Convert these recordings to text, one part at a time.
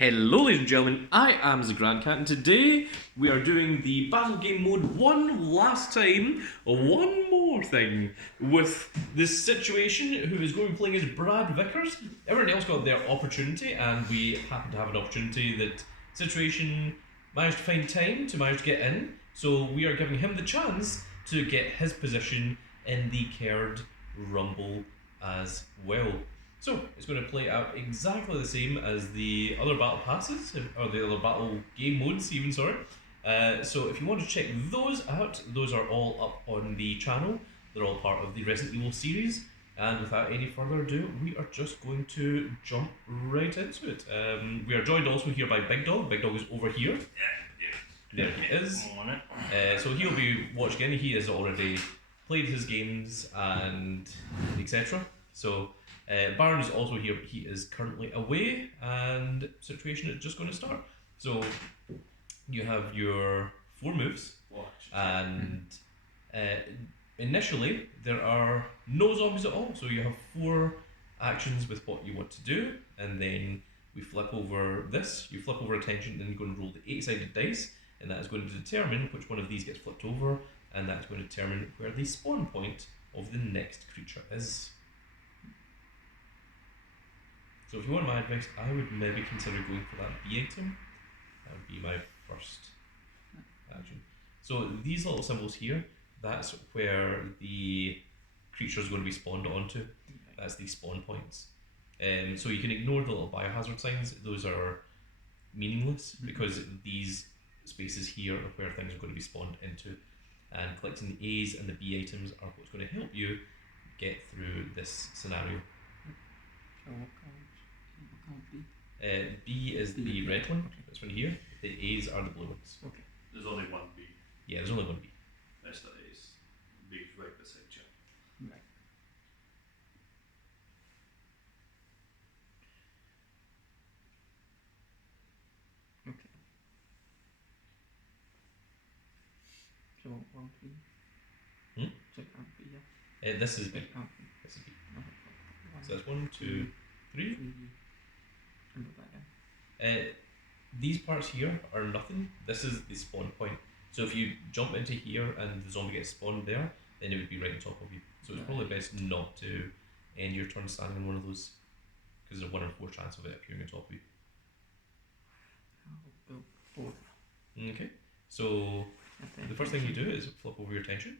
Hello, ladies and gentlemen, I am the Grand Cat, and today we are doing the battle game mode one last time, one more thing, with this situation who is going to be playing as Brad Vickers. Everyone else got their opportunity, and we happen to have an opportunity that Situation managed to find time to manage to get in, so we are giving him the chance to get his position in the Caird Rumble as well. So it's going to play out exactly the same as the other battle passes, or the other battle game modes, even. Sorry. So if you want to check those out, those are all up on the channel. They're all part of the Resident Evil series. And without any further ado, we are just going to jump right into it. We are joined also here by Big Dog. Big Dog is over here. There he is. So he'll be watching in. He has already played his games and etc. So Baron is also here, but he is currently away, and Situation is just going to start. So you have your 4 moves, and initially there are no zombies at all. So you have 4 actions with what you want to do, and then we flip over this. You flip over attention, then you're going to roll the 8-sided dice, and that is going to determine which one of these gets flipped over, and that is going to determine where the spawn point of the next creature is. So if you want my advice, I would maybe consider going for that B item. That would be my first action. So these little symbols here, that's where the creature is going to be spawned onto. That's the spawn points. So you can ignore the little biohazard signs. Those are meaningless because these spaces here are where things are going to be spawned into. And collecting the A's and the B items are what's going to help you get through this scenario. B is the red one, this one here. The A's are the blue ones. Okay. There's only one B. Yeah, there's only one B. That's the A's. B's right beside you. Right. Okay. So 1 B. Check out B, yeah. This is B. Check out B. This is B. So that's 1, 2, 3. These parts here are nothing. This is the spawn point. So if you jump into here and the zombie gets spawned there, then it would be right on top of you. So it's probably best not to end your turn standing on one of those, because there's a 1 in 4 chance of it appearing on top of you. Okay, so the first thing you do is flip over your tension.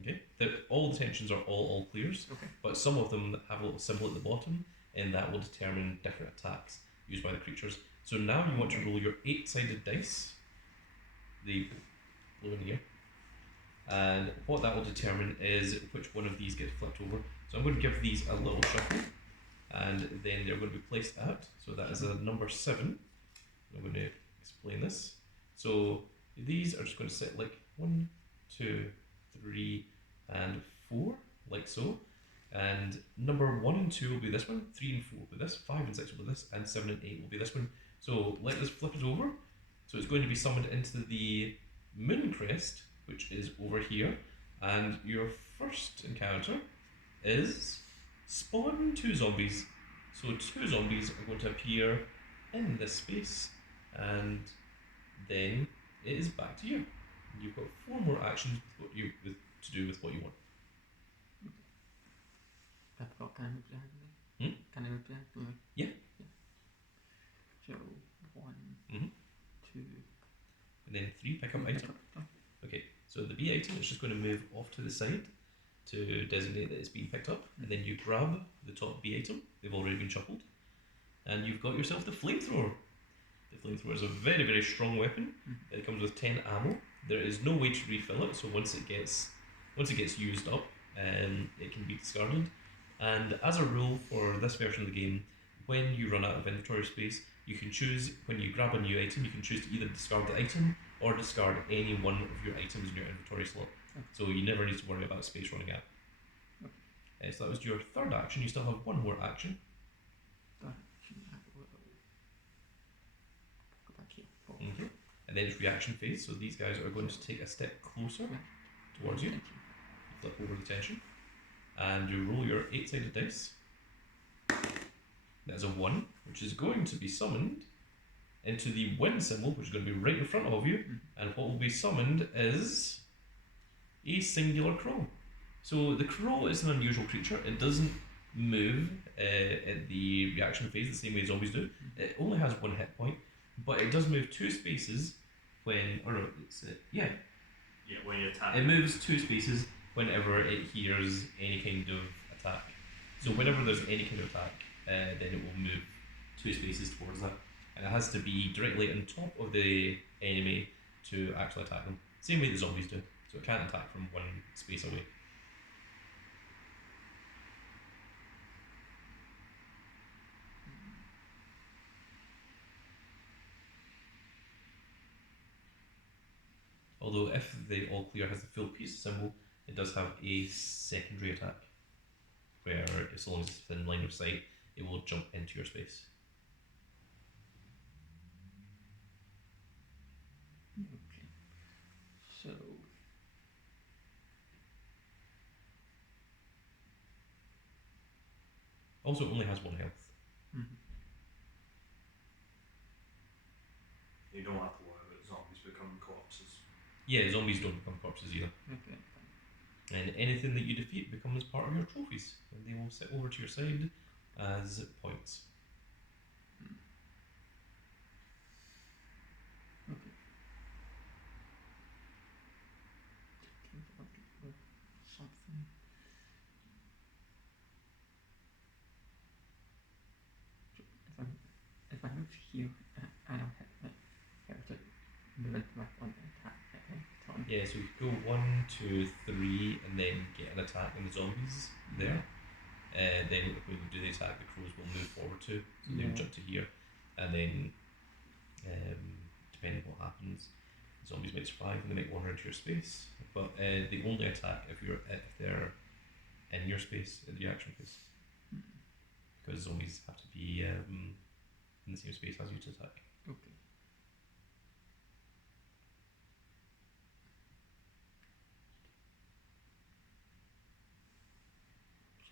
Okay, all the tensions are all clears, but some of them have a little symbol at the bottom, and that will determine different attacks used by the creatures. So now you want to roll your 8-sided dice, the blue one here, and what that will determine is which one of these gets flipped over. So I'm going to give these a little shuffle, and then they're going to be placed out. So that is a number 7. I'm going to explain this. So these are just going to sit like 1, 2, 3, and 4, like so. And number 1 and 2 will be this one, 3 and 4 will be this, 5 and 6 will be this, and 7 and 8 will be this one. So let us flip it over. So it's going to be summoned into the Moon Crest, which is over here. And your first encounter is spawn 2 zombies. So 2 zombies are going to appear in this space, and then it is back to you. You've got 4 more actions to do with what you want. Can I represent? Yeah. So 1, 2, and then 3 pick up item. Okay, so the B item is just going to move off to the side to designate that it's being picked up, and then you grab the top B item. They've already been shuffled, and you've got yourself the flamethrower. The flamethrower is a very strong weapon. It comes with 10 ammo. There is no way to refill it, so once it gets used up, it can be discarded. And as a rule for this version of the game, when you run out of inventory space, you can choose, when you grab a new item, you can choose to either discard the item or discard any one of your items in your inventory slot. So you never need to worry about space running out. So that was your 3rd action. You still have 1 more action. Okay. And then it's reaction phase, so these guys are going to take a step closer towards you. You flip over the tension, and you roll your 8-sided dice. That's a 1, which is going to be summoned into the wind symbol, which is going to be right in front of you, and what will be summoned is a singular crow. So the crow is an unusual creature. It doesn't move at the reaction phase the same way zombies do. It only has 1 hit point, but it does move 2 spaces when, or no, it's yeah. Yeah, when you attack. It moves 2 spaces whenever it hears any kind of attack. So whenever there's any kind of attack, then it will move 2 spaces towards that, and it has to be directly on top of the enemy to actually attack them. Same way the zombies do. So it can't attack from 1 space away. Although if the all clear has the full peace symbol, it does have a secondary attack, where as long as it's within line of sight, it will jump into your space. Okay. So. Also, it only has 1 health. You don't have to worry about zombies becoming corpses. Yeah, zombies don't become corpses either. Okay. And anything that you defeat becomes part of your trophies, and they will sit over to your side as points. Okay. Think about something. So if I move here, I don't have to move it back on the attack at any time. Yeah, so you go 1, 2, 3, and then get an attack on the zombies there. Then when you do the attack, the crows will move forward too, so they'll jump to here, and then depending on what happens, zombies might survive and they might wander into your space. But they only attack if they're in your space in the action phase, because zombies have to be in the same space as you to attack. Okay.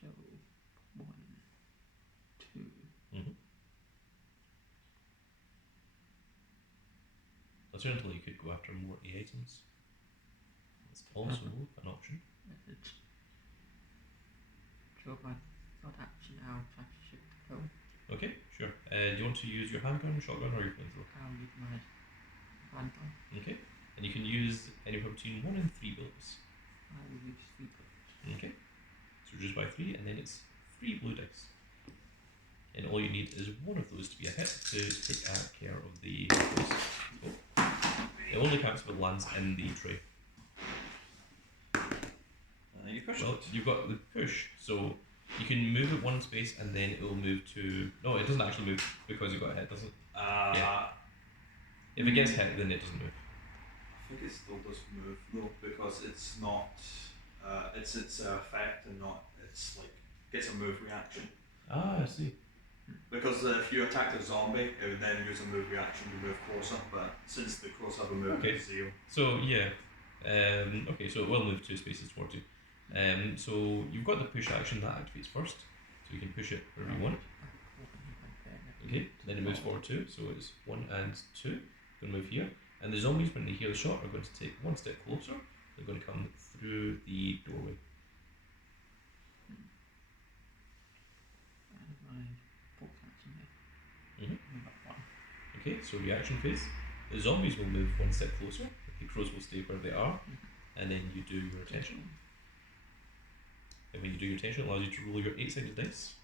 So 1, 2. Alternatively, you could go after more A items. That's also an option. It's so my not action now, I should go. Okay, sure. Do you want to use your handgun, shotgun, or your flamethrower? I'll use my handgun. Okay. And you can use anywhere between 1 and 3 bullets. I will use 3 bullets. Okay. So reduce by 3, and then it's 3 blue dice. And all you need is 1 of those to be a hit to take care of the dice. So it only counts if it lands in the tray. You push Well, it. you've got the push, so you can move it 1 space and then it will move to. No, it doesn't actually move because you got a hit, does it? Yeah. If it gets hit, then it doesn't move. I think it still does move though, because it's not. It's its effect and not. It's like gets a move reaction. Ah, I see. Because if you attacked a zombie, it would then use a move reaction to move closer. But since the crows have a move, Okay. it's 0. So yeah. Okay, so it will move 2 spaces towards you. So you've got the push action that activates first, so you can push it wherever you want. Okay, then it moves forward 2, so it's 1 and 2. Going to move here, and the zombies, when they hear the shot, are going to take 1 step closer. They're going to come through the doorway. And my bolt action there. Okay, so reaction phase. The zombies will move 1 step closer. The crows will stay where they are, and then you do your attention. And when you do your attention, it allows you to roll your 8-sided dice.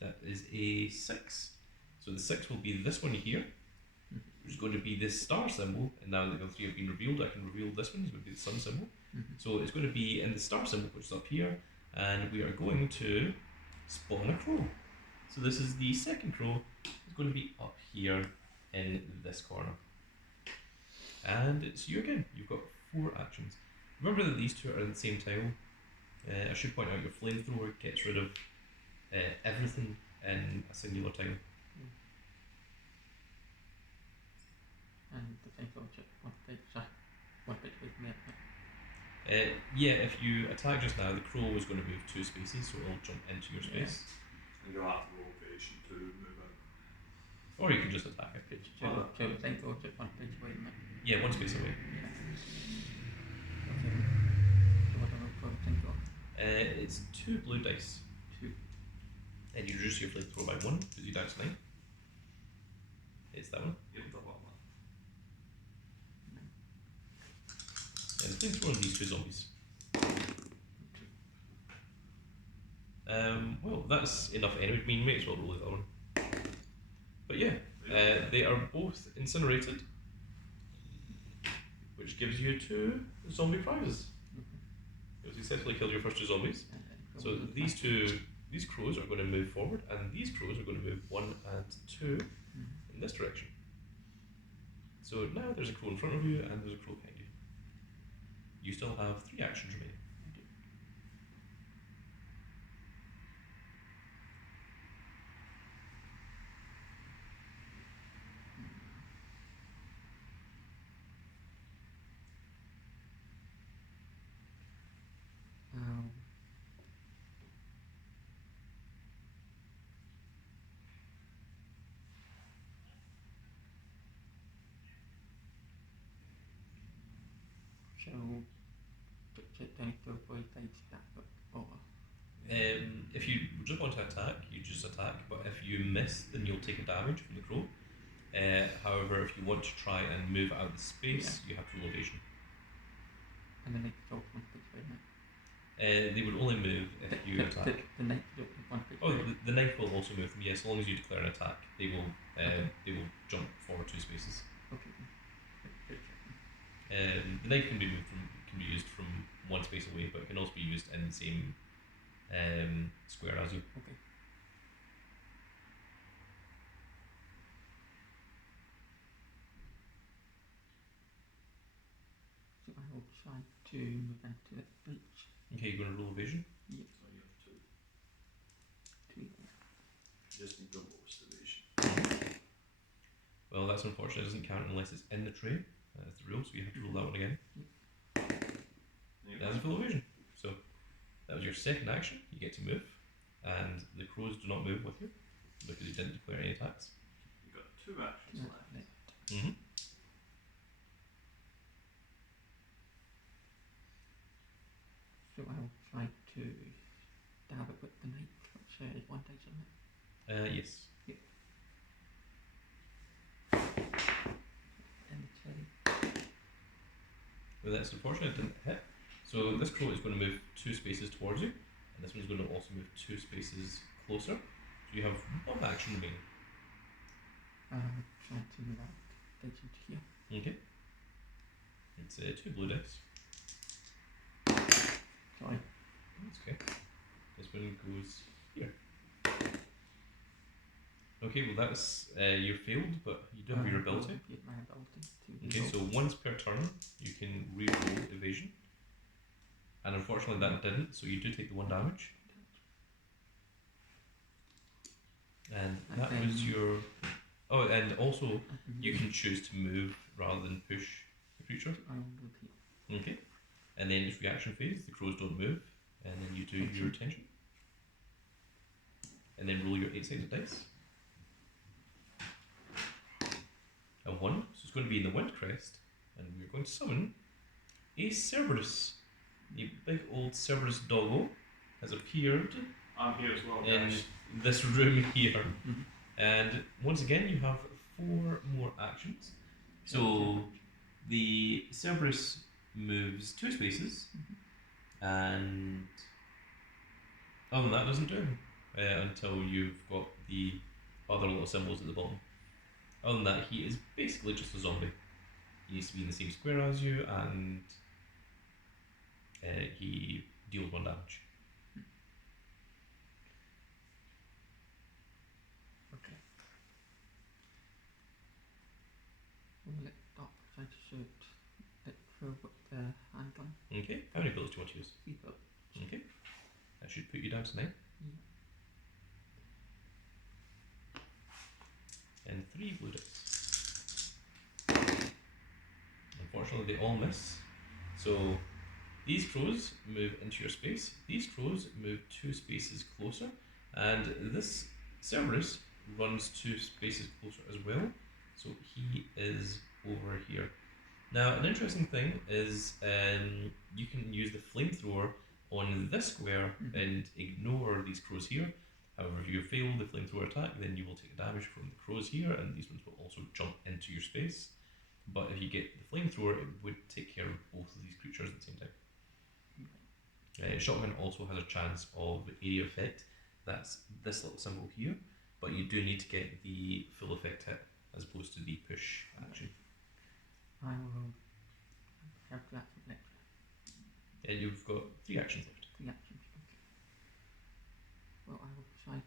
That is a 6. So the 6 will be this one here, which is going to be this star symbol. And now that the 3 have been revealed, I can reveal this one. It's going to be the sun symbol. So it's going to be in the star symbol, which is up here, and we are going to spawn a crow. So this is the second crow. It's going to be up here in this corner. And it's you again. You've got 4 actions. Remember that these 2 are in the same tile. I should point out your flamethrower gets rid of everything in a singular tile. And the thing goes one bit with me. Yeah, if you attack just now, the crow was going to move 2 spaces, so it'll jump into your space. And you'll have to roll evasion to move out. Or you can just attack it. So the thing goes at one page away, mate. Yeah, 1 space away. Yeah. Okay. So what do I roll for the thing go? It's 2 blue dice. 2. And you reduce your flamethrower by 1, because you're down to 9. It's that one. Yep, the bottom one. And the flamethrower on these 2 zombies. Well, that's enough anyway. I mean, may as well roll the other one. But yeah, they are both incinerated, which gives you 2 zombie prizes. You successfully killed your first 2 zombies. So these crows are going to move forward, and these crows are going to move 1 and 2 in this direction. So now there's a crow in front of you, and there's a crow behind you. You still have 3 actions remaining. So don't go for that, but If you just want to attack, you just attack, but if you miss, then you'll take a damage from the crow. However, if you want to try and move out of the space, you have to roll evasion. and then they go one page away, mate. They would only move if you attack. The knight go one page Oh, away. the knife will also move them. Yes, as long as you declare an attack, they will jump forward 2 spaces. Okay. The knife can be used from 1 space away, but it can also be used in the same square as you. Okay. So I will try to move into the breach. Okay, you're going to roll evasion. Yeah. So you have 2. 2. You just need the lowest evasion. Well, that's unfortunate. It doesn't count unless it's in the tray. That's the rule, so you have to roll that one again. That's a full evasion. So that was your second action. You get to move, and the crows do not move with you because you didn't declare any attacks. You've got 2 actions left. Mm-hmm. So I will try to stab it with the knife, which is 1 dice on it. Yes. And it's Well, that's unfortunate. It didn't hit. So this crow is going to move 2 spaces towards you, and this one's going to also move 2 spaces closer. So you have 1 action remaining. trying to move out dice into here. Okay. It's 2 blue dice. Sorry. That's okay. This one goes here. Okay, well that's you failed, but you do have your ability. Get my ability to Okay, so once per turn you can re-roll evasion, and unfortunately that didn't, so you do take the 1 damage. And that was your. Oh, and also you can choose to move rather than push the creature. I will move here. Okay, and then its reaction phase, the crows don't move, and then you do your attention, and then roll your 8-sided dice. A 1, so it's going to be in the wind crest, and we're going to summon a Cerberus. A big old Cerberus doggo has appeared I'm here as well, in guys. this room here, and once again you have 4 more actions. So the Cerberus moves 2 spaces, and other than that, doesn't do anything until you've got the other little symbols at the bottom. Other than that, he is basically just a zombie. He needs to be in the same square as you, and he deals 1 damage. Okay. We'll let Doc try to shoot it through with the handgun. Okay, how many bullets do you want to use? 3 bullets. Okay, that should put you down to 9. And 3 blue dice. Unfortunately, they all miss. So These crows move into your space. These crows move 2 spaces closer, and this Cerberus runs 2 spaces closer as well. So he is over here. Now, an interesting thing is you can use the flamethrower on this square and ignore these crows here. However, if you fail the flamethrower attack, then you will take damage from the crows here, and these ones will also jump into your space. But if you get the flamethrower, it would take care of both of these creatures at the same time. Shotgun also has a chance of area effect. That's this little symbol here, but you do need to get the full effect hit as opposed to the push action. I will have that next. And you've got 3 actions left. 3 actions. Okay. Well, I will try to.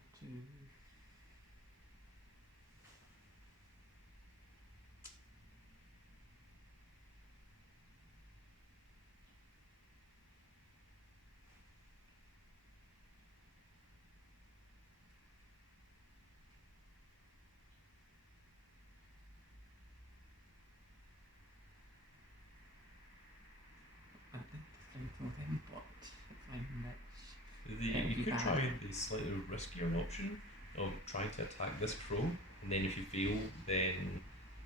I think the same for him, but if I'm next. You could try the slightly riskier option of trying to attack this crow, and then if you fail, then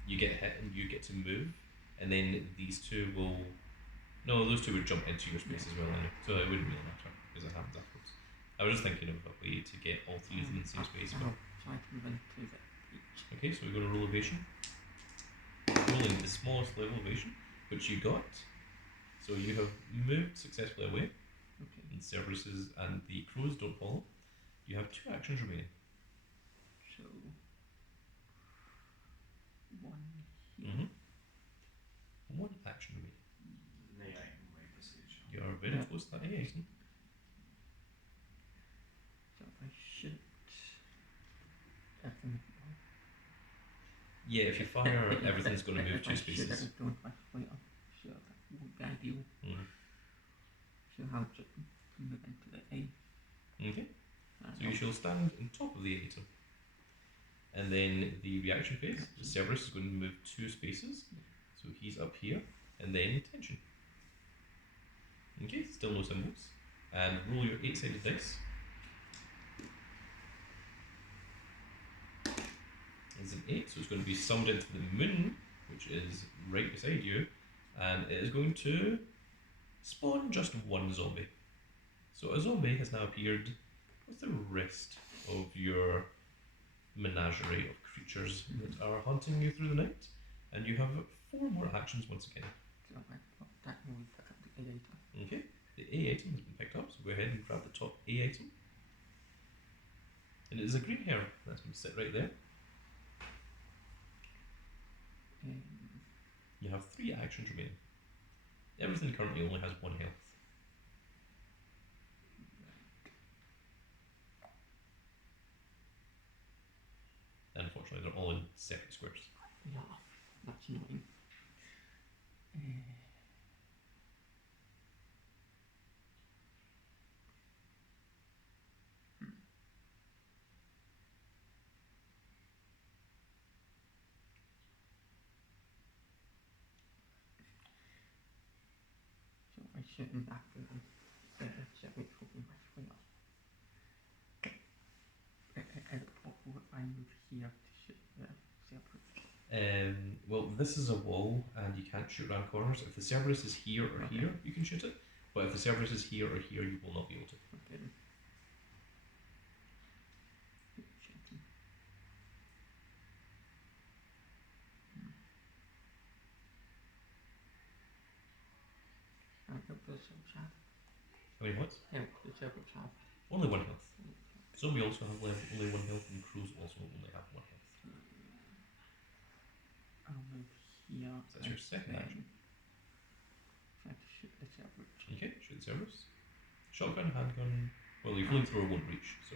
you get hit and you get to move, and then these 2 will. No, those 2 would jump into your space as well, anyway, so it wouldn't really matter because it happens afterwards. I was just thinking of a way to get all 3 of them in the same space. I'll try to move into the beach. Okay, so we're going to roll evasion. Rolling the smallest level evasion, which you got. So you have moved successfully away. Okay. And Cerberuses and the crows don't follow. You have 2 actions remaining. So 1 here. 1 action remaining. The item way passage. You are very close to that A item. So I should. Everything. Yeah, if you fire, everything's going to move 2 spaces. I don't my way up. So that won't be ideal. So how to move into the A. Okay. So you shall stand on top of the item. And then the reaction phase, the Cerberus is going to move 2 spaces. So he's up here, and then tension. Okay, still no symbols. And roll your 8-sided dice. It's an 8, so it's going to be summoned into the moon, which is right beside you, and it is going to spawn just 1 zombie. So a zombie has now appeared with the rest of your menagerie of creatures that are hunting you through the night, and you have 4 more actions once again. So I thought that will pick up the A item. Okay, the A item has been picked up, so go ahead and grab the top A item. And it is a green herb that's going to sit right there. You have 3 actions remaining. Everything currently only has 1 health. Unfortunately, they're all in separate squares. Yeah, that's annoying. So I shouldn't after them. So which will be my way up. I move here to shoot the Cerberus. Well, this is a wall, and you can't shoot around corners. If the Cerberus is here or here, you can shoot it. But if the Cerberus is here or here, you will not be able to. Okay then. Help the Cerberus. I mean, what? Help the Cerberus. Only 1 health. Zombie also have only 1 health, and crows also only have 1 health. I'll move here. So that's your second action. Try to shoot the Cerberus. Okay, shoot the Cerberus. Shotgun, handgun. Well, your flamethrower won't reach, so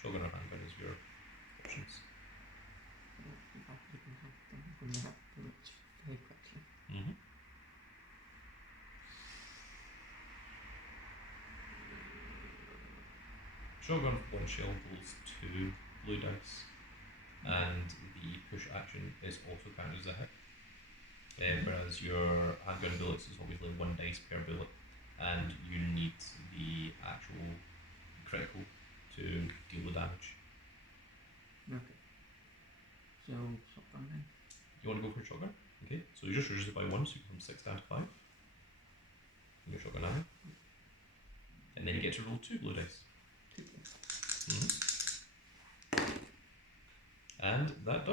shotgun or handgun is your options. If I didn't have them, I'm going to have bullets very quickly. Shotgun for 1 shell rolls 2 blue dice, and the push action is also counted as a hit. Whereas your handgun bullets is obviously 1 dice per bullet, and you need the actual critical to deal the damage. Okay. So shotgun then. You want to go for a shotgun? Okay, so you just reduce it by 1, so you go from 6 down to 5. From your shotgun ammo. And then you get to roll 2 blue dice. 2. And that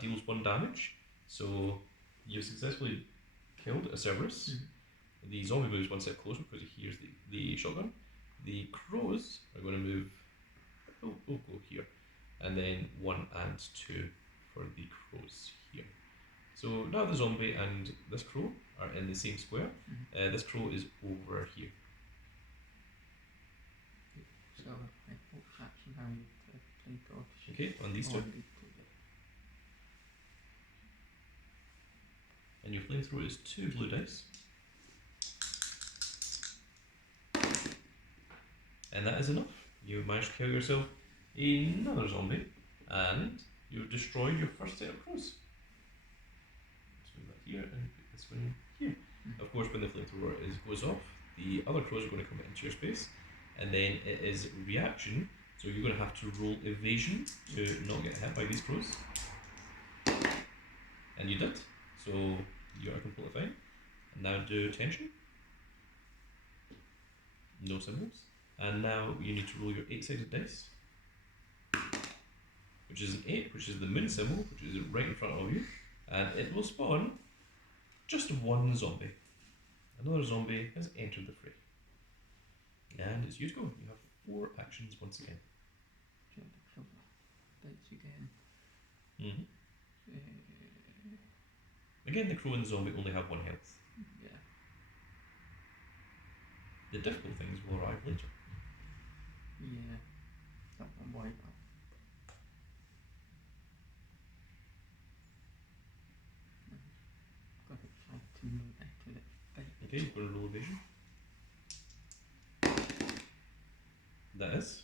deals 1 damage. So you've successfully killed a Cerberus. The zombie moves 1 step closer because he hears the shotgun. The crows are going to move. We'll go here, and then 1 and 2 for the crows here. So now the zombie and this crow are in the same square. This crow is over here. So I put action down to play dodge. Okay, on these two. And your flamethrower is 2 blue dice. And that is enough. You've managed to kill yourself another zombie, and you've destroyed your first set of crows. Let's move that here and put this one here. Of course, when the flamethrower goes off, the other crows are going to come into your space, and then it is reaction. So you're going to have to roll evasion to not get hit by these crows. And you did. So you are completely fine. And now do tension. No symbols. And now you need to roll your 8-sided dice, which is an 8, which is the moon symbol, which is right in front of you, and it will spawn just 1 zombie. Another zombie has entered the fray. And it's you to go. You have 4 actions once again. Dice again. Again, the crow and the zombie only have 1 health. Yeah. The difficult things will arrive later. Yeah. Not one worry about. Got to try to move into the fight. Okay, you're going to roll evasion. That is.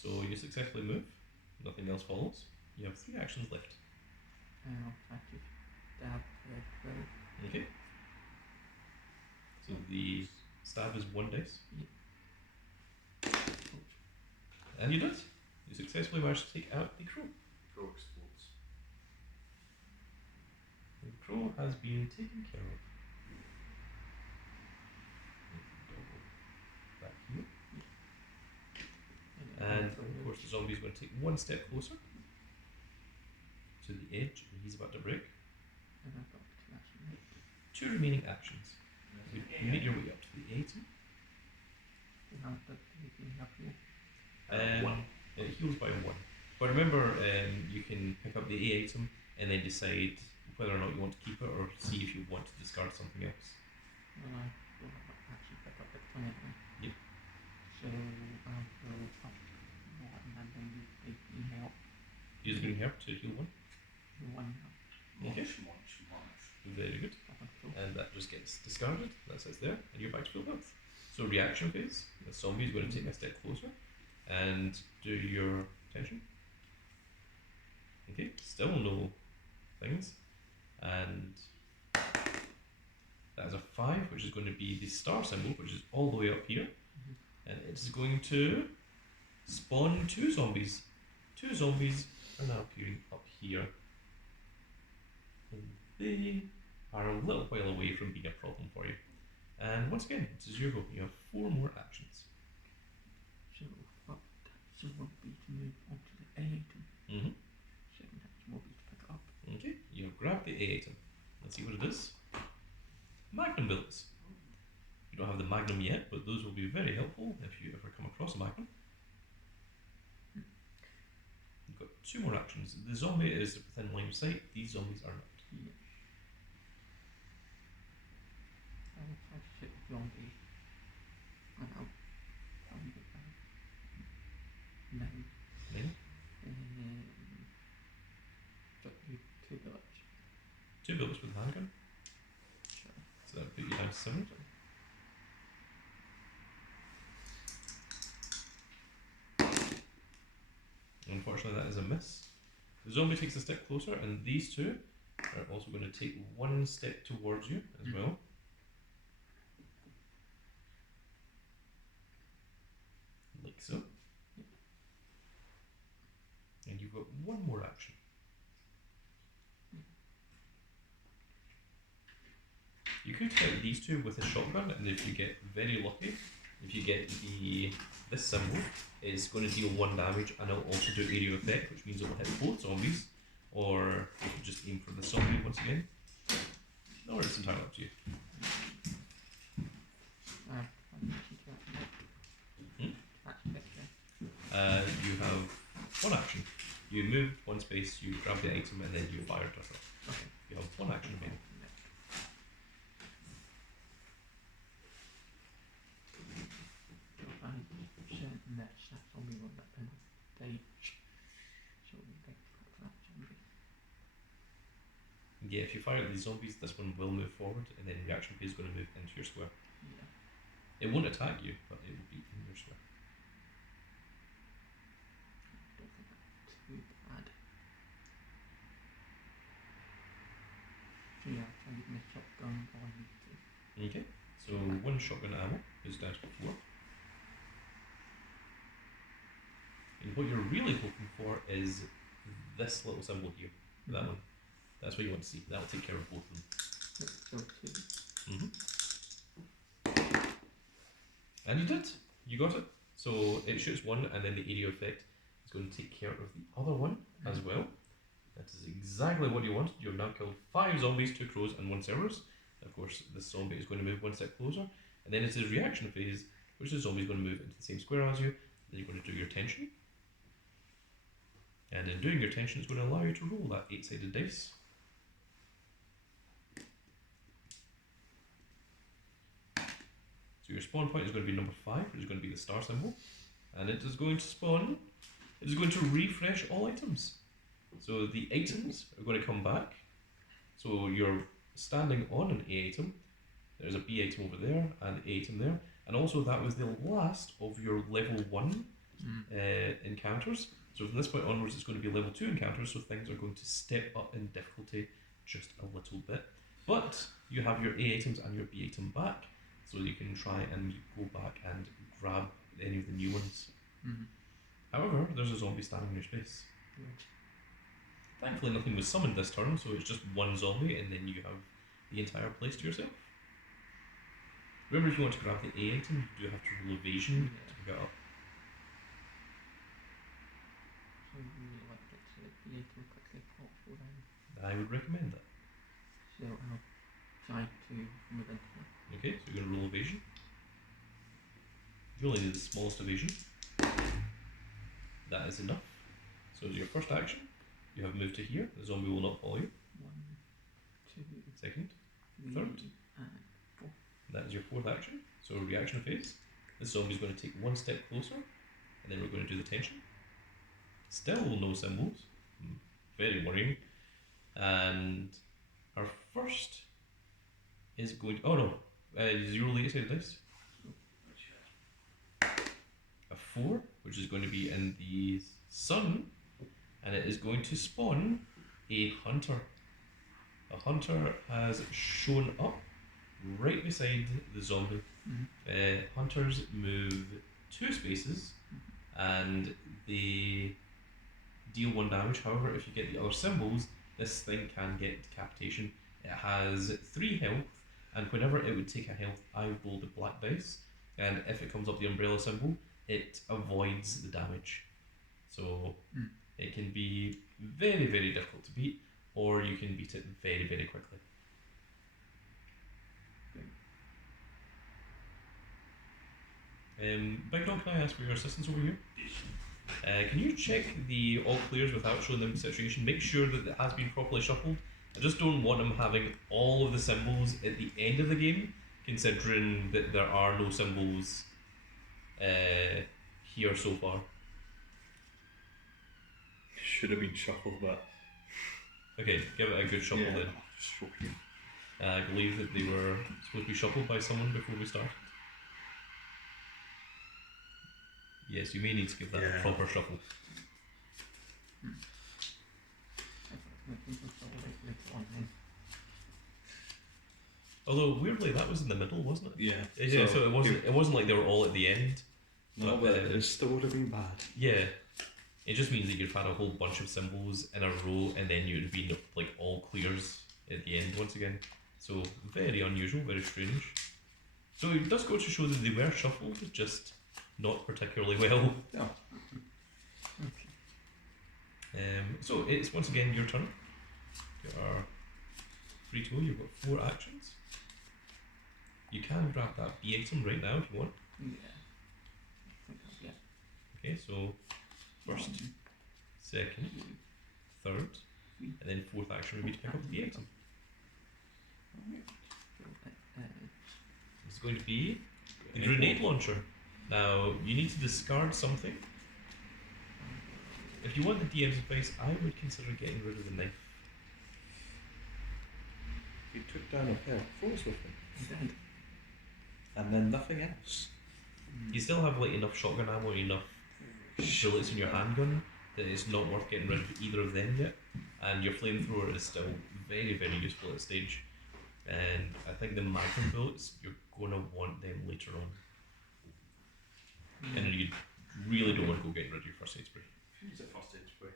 So you successfully move. Nothing else follows. You have 3 actions left. And I'll try to stab the crow. Okay. So the stab is 1 dice. And you did. You successfully managed to take out the crow. Crow explodes. The crow has been taken care of. Back here. And of course the zombie is going to take 1 step closer to the edge and he's about to break. And I've got 2 actions. 2 remaining actions. You make your way up to the 80. It heals by 1. But remember, you can pick up the A item and then decide whether or not you want to keep it or see if you want to discard something else. Well, I will actually pick up the planet then. Yep. So I'll go up 1 and then use the green help. Use green herb to heal 1. 1 help. Okay. Munch. Very good. And that just gets discarded. That sits there, and you're back to full health. So reaction phase. The zombie is going to take a step closer and do your tension. Okay, still no things. And that is a 5, which is going to be the star symbol, which is all the way up here. And it's going to spawn 2 zombies. 2 zombies are now appearing up here. And they are a little while away from being a problem for you. And once again, it is your go. You have 4 more actions. So what action will be to move onto the A item? Second action will be to pick it up. Okay, you have grabbed the A item. Let's see what it is. Magnum bullets. You don't have the Magnum yet, but those will be very helpful if you ever come across a Magnum. You've got 2 more actions. The zombie is within line of sight. These zombies are not. Yeah. I will try to shoot the zombie. And I'll find it out. 9. 9. Got you 2 bullets. 2 bullets with a handgun. Sure. So that will put you down to 7. Unfortunately, that is a miss. The zombie takes a step closer, and these 2 are also going to take 1 step towards you as well. so. And you've got one more action. You could hit these two with a shotgun, and if you get very lucky, if you get this symbol, it's going to deal 1 damage, and it'll also do area effect, which means it will hit both zombies. Or you can just aim for the zombie once again. Or it's entirely up to you. You have 1 action. You moved 1 space, you grab the item, and then you fired at it. Okay. You have 1 action remaining. Yeah, if you fire at these zombies, this one will move forward, and then reaction phase is going to move into your square. Yeah. It won't attack you, but it will be in your square. I don't think that's too bad. Yeah, I'll try and get my shotgun all I need to. Okay, so 1 shotgun ammo is down to 4. And what you're really hoping for is this little symbol here, that one. That's what you want to see. That'll take care of both of them. So 2. And you did. You got it. So it shoots 1, and then the area effect is going to take care of the other one as well. That is exactly what you wanted. You have now killed 5 zombies, 2 crows, and 1 Cerberus. Of course, this zombie is going to move 1 step closer, and then it's his reaction phase, which the zombie is going to move into the same square as you. Then you're going to do your tension. And in doing your tension, it's going to allow you to roll that 8-sided dice. So your spawn point is going to be number 5, which is going to be the star symbol. And it is going to spawn, it is going to refresh all items. So the items are going to come back. So you're standing on an A item, there's a B item over there, and an A item there. And also that was the last of your level 1 encounters. So from this point onwards, it's going to be level 2 encounters, so things are going to step up in difficulty just a little bit. But you have your A items and your B item back, so you can try and go back and grab any of the new ones. However, there's a zombie standing in your space. Thankfully, nothing was summoned this turn, so it's just 1 zombie, and then you have the entire place to yourself. Remember, if you want to grab the A item, you do have to roll evasion to pick it up. So you really like it to be able to quickly pop for them. I would recommend that. So I'll try to move into that. Okay, so you're going to roll evasion. You only need the smallest evasion. That is enough. So as your first action, you have moved to here. The zombie will not follow you. 1, 2, Second, 3, third. and 4. That is your 4th action. So reaction phase. This zombie is going to take 1 step closer, and then we're going to do the tension. Still no symbols. Very worrying. And our first is going to, oh no, 0 latest dice. A 4, which is going to be in the sun, and it is going to spawn a hunter. A hunter has shown up right beside the zombie. Hunters move 2 spaces, and they deal 1 damage. However, if you get the other symbols, this thing can get decapitation. It has 3 health, and whenever it would take a health, I roll the black dice, and if it comes up the umbrella symbol, it avoids the damage. So it can be very, very difficult to beat, or you can beat it very, very quickly. Big Dog, can I ask for your assistance over here? Can you check the all clears without showing them the situation? Make sure that it has been properly shuffled. I just don't want them having all of the symbols at the end of the game, considering that there are no symbols here so far. Should have been shuffled, but Okay, give it a good shuffle then. I believe that they were supposed to be shuffled by someone before we started. Yes, you may need to give that a proper shuffle. Although weirdly, that was in the middle, wasn't it? Yeah. Yeah. So it wasn't. It wasn't like they were all at the end. No, but it still would have been bad. Yeah, it just means that you've had a whole bunch of symbols in a row, and then you'd have been like all clears at the end once again. So very unusual, very strange. So it does go to show that they were shuffled, just not particularly well. Yeah. Okay. So it's once again your turn. You are free to go. You've got 4 actions. You can grab that B item right now if you want. Yeah. I think I'll get Okay, so first, one, second, two, third, three. and then 4th action would be to pick up the B item. Alright. So it is It's going to be the grenade launcher. Now you need to discard something. If you want the DM's advice, I would consider getting rid of the knife. You took down a pair of fours with him, dead. and then nothing else. You still have like enough shotgun ammo, enough bullets in your handgun that it's not worth getting rid of either of them yet. And your flamethrower is still very, very useful at this stage. And I think the magnum bullets, you're gonna want them later on. And you really don't want to go getting rid of your first aid spray. Use a first aid spray.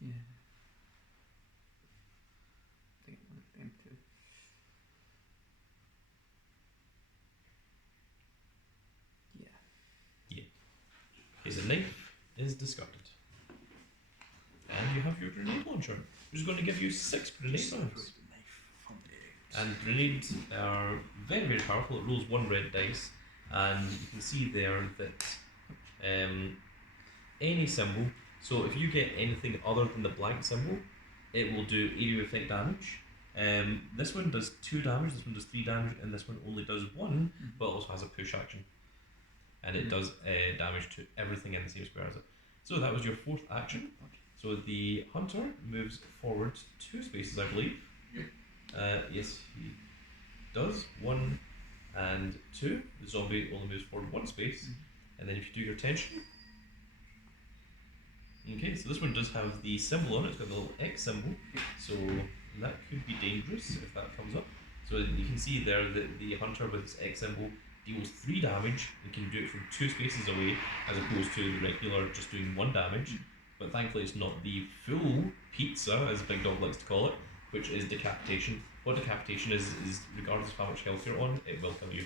Yeah. I think one of them too. Yeah. Okay, the knife is discarded. And you have your grenade launcher, which is going to give you 6 grenade rounds. And grenades are very, very powerful. It rolls 1 red dice, and you can see there that any symbol, so if you get anything other than the blank symbol, it will do area effect damage. This one does 2 damage, this one does 3 damage, and this one only does 1, but also has a push action. And it does damage to everything in the same square as it. So that was your 4th action. So the hunter moves forward 2 spaces, I believe. Yes, he does. 1 and 2. The zombie only moves forward 1 space. And then if you do your tension. Okay, so this one does have the symbol on it. It's got the little X symbol. So that could be dangerous if that comes up. So you can see there that the hunter with its X symbol deals 3 damage and can do it from 2 spaces away, as opposed to the regular just doing 1 damage. But thankfully it's not the full pizza, as Big Dog likes to call it, which is decapitation. What decapitation is regardless of how much health you're on, it will kill you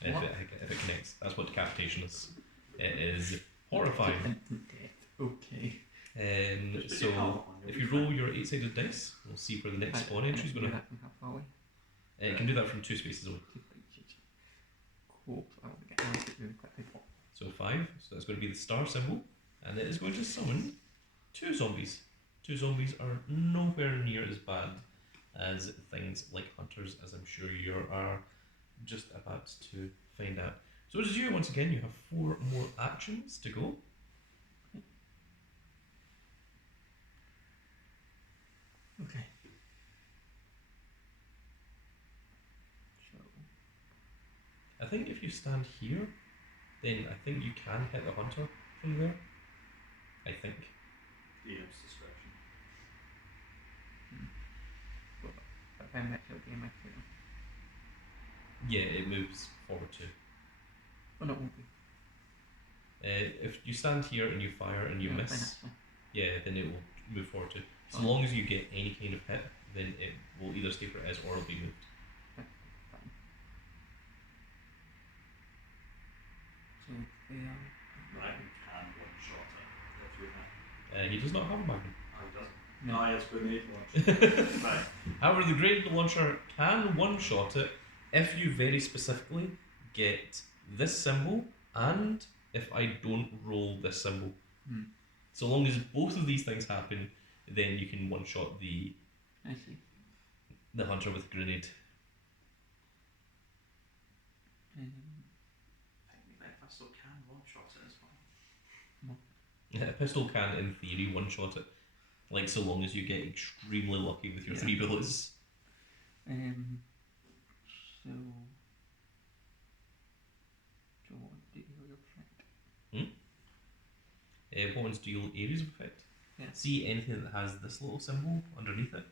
if it connects. That's what decapitation is. It is horrifying. Okay. So if you roll your 8-sided dice, we'll see where the next spawn entry is going to. It can do that from 2 spaces away. Cool. I want to get around it really quickly. So 5. So that's going to be the star symbol, and it is going to summon 2 zombies. 2 zombies are nowhere near as bad as things like hunters, as I'm sure you are just about to find out. So as you, once again, you have 4 more actions to go. Okay. So I think if you stand here, then I think you can hit the hunter from there. I think. DM's discretion. if I'm next to the game, I can. Yeah, it moves forward too. Oh no, it won't be. If you stand here and you fire and you No, miss, fine, that's fine. yeah, then it will move forward too. So Oh. long as you get any kind of hit, then it will either stay where it is or it'll be moved. Fine. So they are. Magnum can one shot it if you have. He does not have a magnum. Oh, he doesn't. No. No, it's grenade launcher. Right. However, the grenade launcher can one-shot it if you very specifically get this symbol and if I don't roll this symbol. Hmm. So long as both of these things happen, then you can one-shot the I see. hunter with grenade. I think if I still can one shot it as well. A pistol can, in theory, one-shot it. Like, so long as you get extremely lucky with your Yeah. 3 bullets. So. So what do you effect? What ones deal areas of effect? Yeah. See anything that has this little symbol underneath it,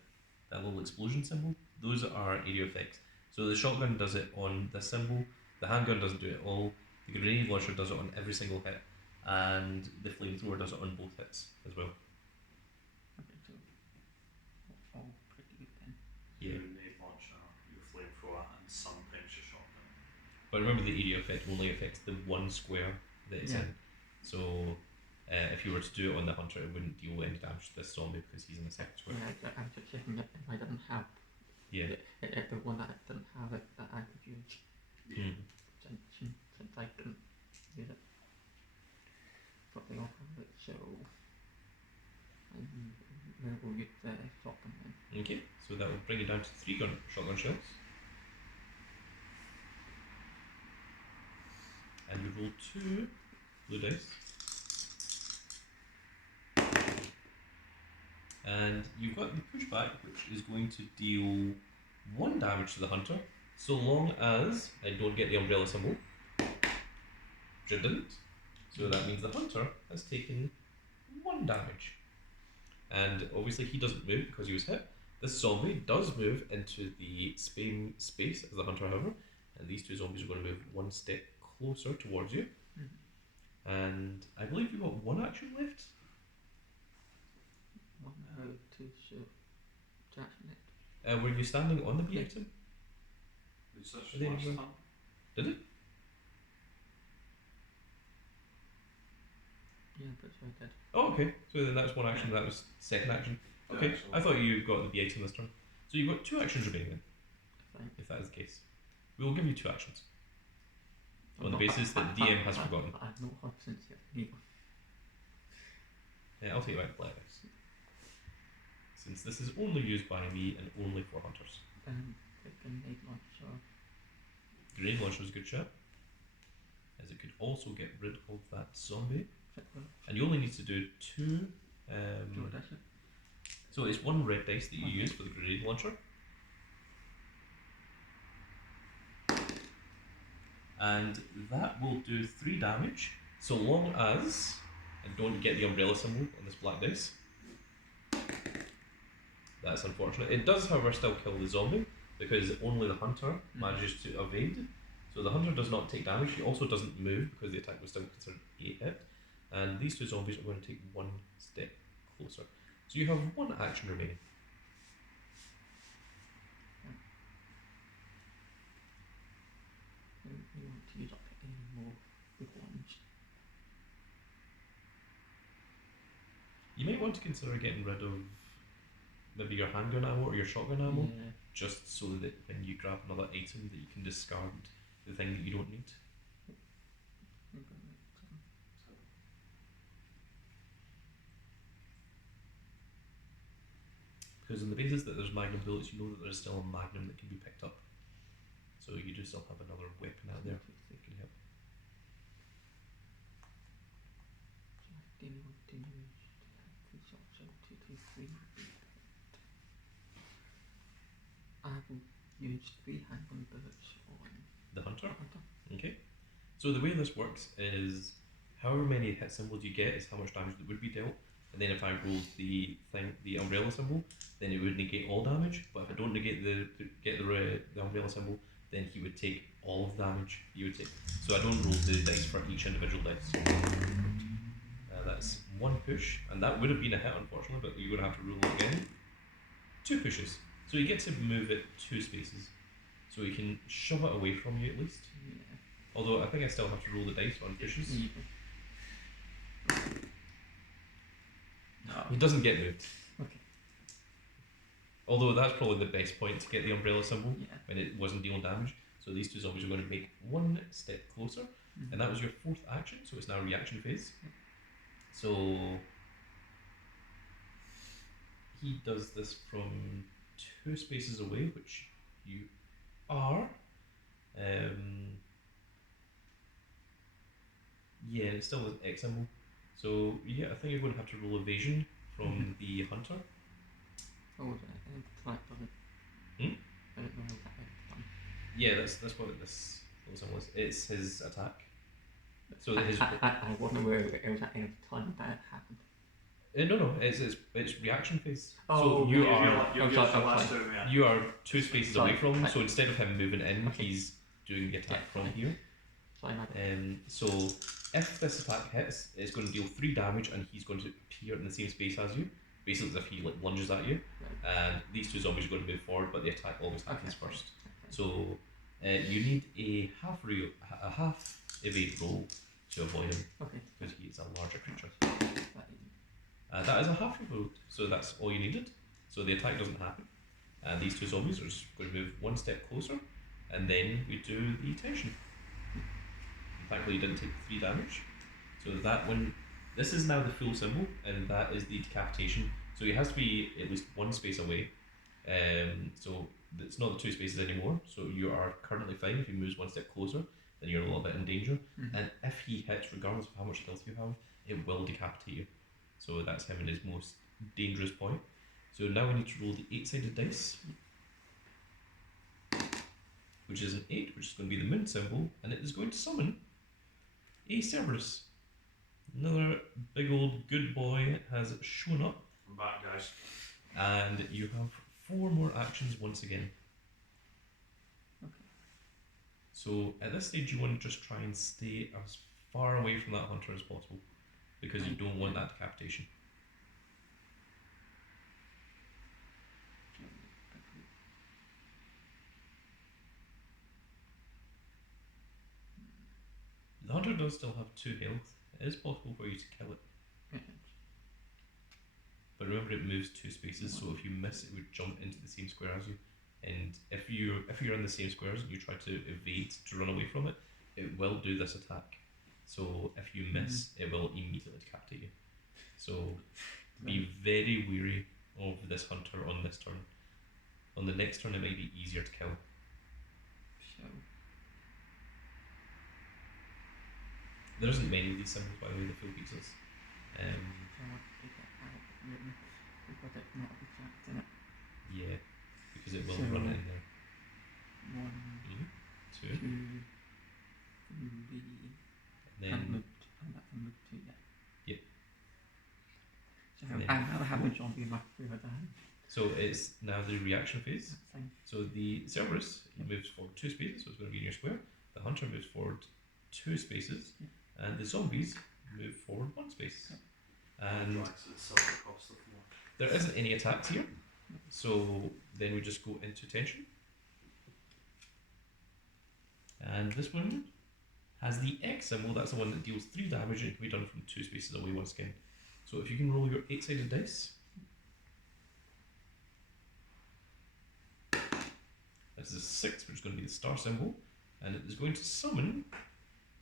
that little explosion symbol? Those are area effects. So So the shotgun does it on this symbol, the handgun doesn't do it at all, the grenade launcher does it on every single hit, and the flamethrower does it on both hits as well. Okay, so all pretty good then. Yeah. Your grenade launcher, your flamethrower, and sometimes your shotgun. But remember, the area effect only affects the one square that it's Yeah. in. So if you were to do it on the hunter, it wouldn't deal any damage to this zombie because he's in the second square. Yeah, I was just checking if I didn't have Yeah. the one that I didn't have it that I could use Mhm. since I didn't use it. But they all have it, so I will use the shotgun then. Okay, so that will bring you down to 3 shotgun shells. And you roll 2 blue dice. And you've got the pushback, which is going to deal 1 damage to the hunter, so long as I don't get the umbrella symbol, which I didn't. So that means the hunter has taken 1 damage. And obviously he doesn't move because he was hit. This zombie does move into the same space as the hunter, however, and these 2 zombies are going to move 1 step closer towards you. Mhm. And I believe you've got 1 action left. 1 row 2 so action it. Were you standing on the B item? Is this Are they last over- time? Did it? Yeah, that's what I did. Oh, okay. So then that's 1 action. That was second action. Okay. Yeah, so- I thought you got the B item this turn. So you've got 2 actions remaining then, Fine. if that is the case. We will give you 2 actions. On the basis that the DM has forgotten. I've not had since yesterday. Yeah, I'll take you out of black dice. Since this is only used by me and only for hunters. The grenade launcher. Grenade launcher is a good shot, as it could also get rid of that zombie. And you only need to do 2. What is it? So it's 1 red dice that you Okay. use for the grenade launcher. And that will do 3 damage, so long as I don't get the umbrella symbol on this black dice. That's unfortunate. It does, however, still kill the zombie, because only the hunter manages to evade. So the hunter does not take damage. He also doesn't move, because the attack was still considered a hit. And these 2 zombies are going to take 1 step closer. So you have 1 action remaining. You want to use up any more big ones. You might want to consider getting rid of maybe your handgun ammo or your shotgun ammo, Yeah. just so that when you grab another item that you can discard the thing that you don't need. I'm gonna make some. Because on the basis that there's magnum bullets, you know that there's still a magnum that can be picked up. So you do still have another weapon out there that can help. So I didn't want to use the shots so 2, 3, 3. I will use 3 handgun bullets on The hunter. the hunter. Okay. So the way this works is however many hit symbols you get is how much damage that would be dealt. And then if I rolled the umbrella symbol, then it would negate all damage. But if I don't negate the umbrella symbol, then he would take all of the damage. You would take. So I don't roll the dice for each individual dice. That's 1 push, and that would have been a hit, unfortunately. But you're gonna have to roll it again. 2 pushes. So you get to move it 2 spaces. So you can shove it away from you at least. Yeah. Although I think I still have to roll the dice on pushes. Yeah. He doesn't get moved. Okay. Although that's probably the best point to get the umbrella symbol Yeah. when it wasn't dealing damage. So these 2 zombies are going to make 1 step closer, Mhm. and that was your 4th action. So it's now reaction phase. So he does this from 2 spaces away, which you are. Yeah, it's still an X symbol. So yeah, I think you're going to have to roll evasion from the hunter. Oh, was it? I didn't try it, was it? Hmm? I don't know how that went. Yeah, that's what this little symbol is. It's his attack. So his I wasn't aware of it was at any time that it happened. No, it's reaction phase. Oh, so you okay. are You'll Oh, use sorry, your oh, last sorry. two reactions. you are 2 spaces away Sorry, from him. right. So instead of him moving in, Okay. he's doing the attack Yeah, from sorry. here. Sorry, my So if this attack hits, it's going to deal 3 damage, and he's going to appear in the same space as you. Basically, as if he like lunges at you, Right. and these 2 zombies are going to move forward, but the attack always happens Okay. first. So you need a half evade roll to avoid him Okay. because he is a larger creature. That is That is a half roll, so that's all you needed. So the attack doesn't happen, and these 2 zombies are just going to move 1 step closer, and then we do the tension. Thankfully, you didn't take 3 damage. So that one, this is now the full symbol, and that is the decapitation. So he has to be at least 1 space away. So it's not the 2 spaces anymore. So you are currently fine. If he moves 1 step closer, then you're a little bit in danger. Mhm. And if he hits, regardless of how much health you have, it will decapitate you. So that's him at his most dangerous point. So now we need to roll the 8-sided dice, which is an 8, which is going to be the moon symbol, and it is going to summon a Cerberus. Another big old good boy has shown up, I'm back, guys. and you have 4 more actions once again. Okay. So at this stage, you want to just try and stay as far away from that hunter as possible, because you don't want that decapitation. The hunter does still have 2 health. It is possible for you to kill it, but remember it moves 2 spaces, so if you miss, it would jump into the same square as you. And if you're in the same squares and you try to evade to run away from it, it will do this attack. So if you miss, it will immediately decapitate you. So be very wary of this hunter on this turn. On the next turn, it might be easier to kill. So, There isn't many of these symbols, by the way, the full pieces. I want to take it out written because it's not exact in it. Yeah, because it will So- run in there. 1, 2, 2, 3, then and moved, and that's a move 2, yeah. Yep. So And then I'd rather have a zombie in my favour than so it's now the reaction phase. that thing. So the Cerberus Yep. moves forward 2 spaces, so it's going to be in your square. The hunter moves forward 2 spaces, Yep. and the zombies move forward 1 space. Yep. And Drags itself across the floor. there isn't any attacks here, so then we just go into tension. And this one has the X symbol. That's the one that deals 3 damage, and it can be done from 2 spaces away once again. So if you can roll your 8-sided dice. This is a 6, which is going to be the star symbol, and it is going to summon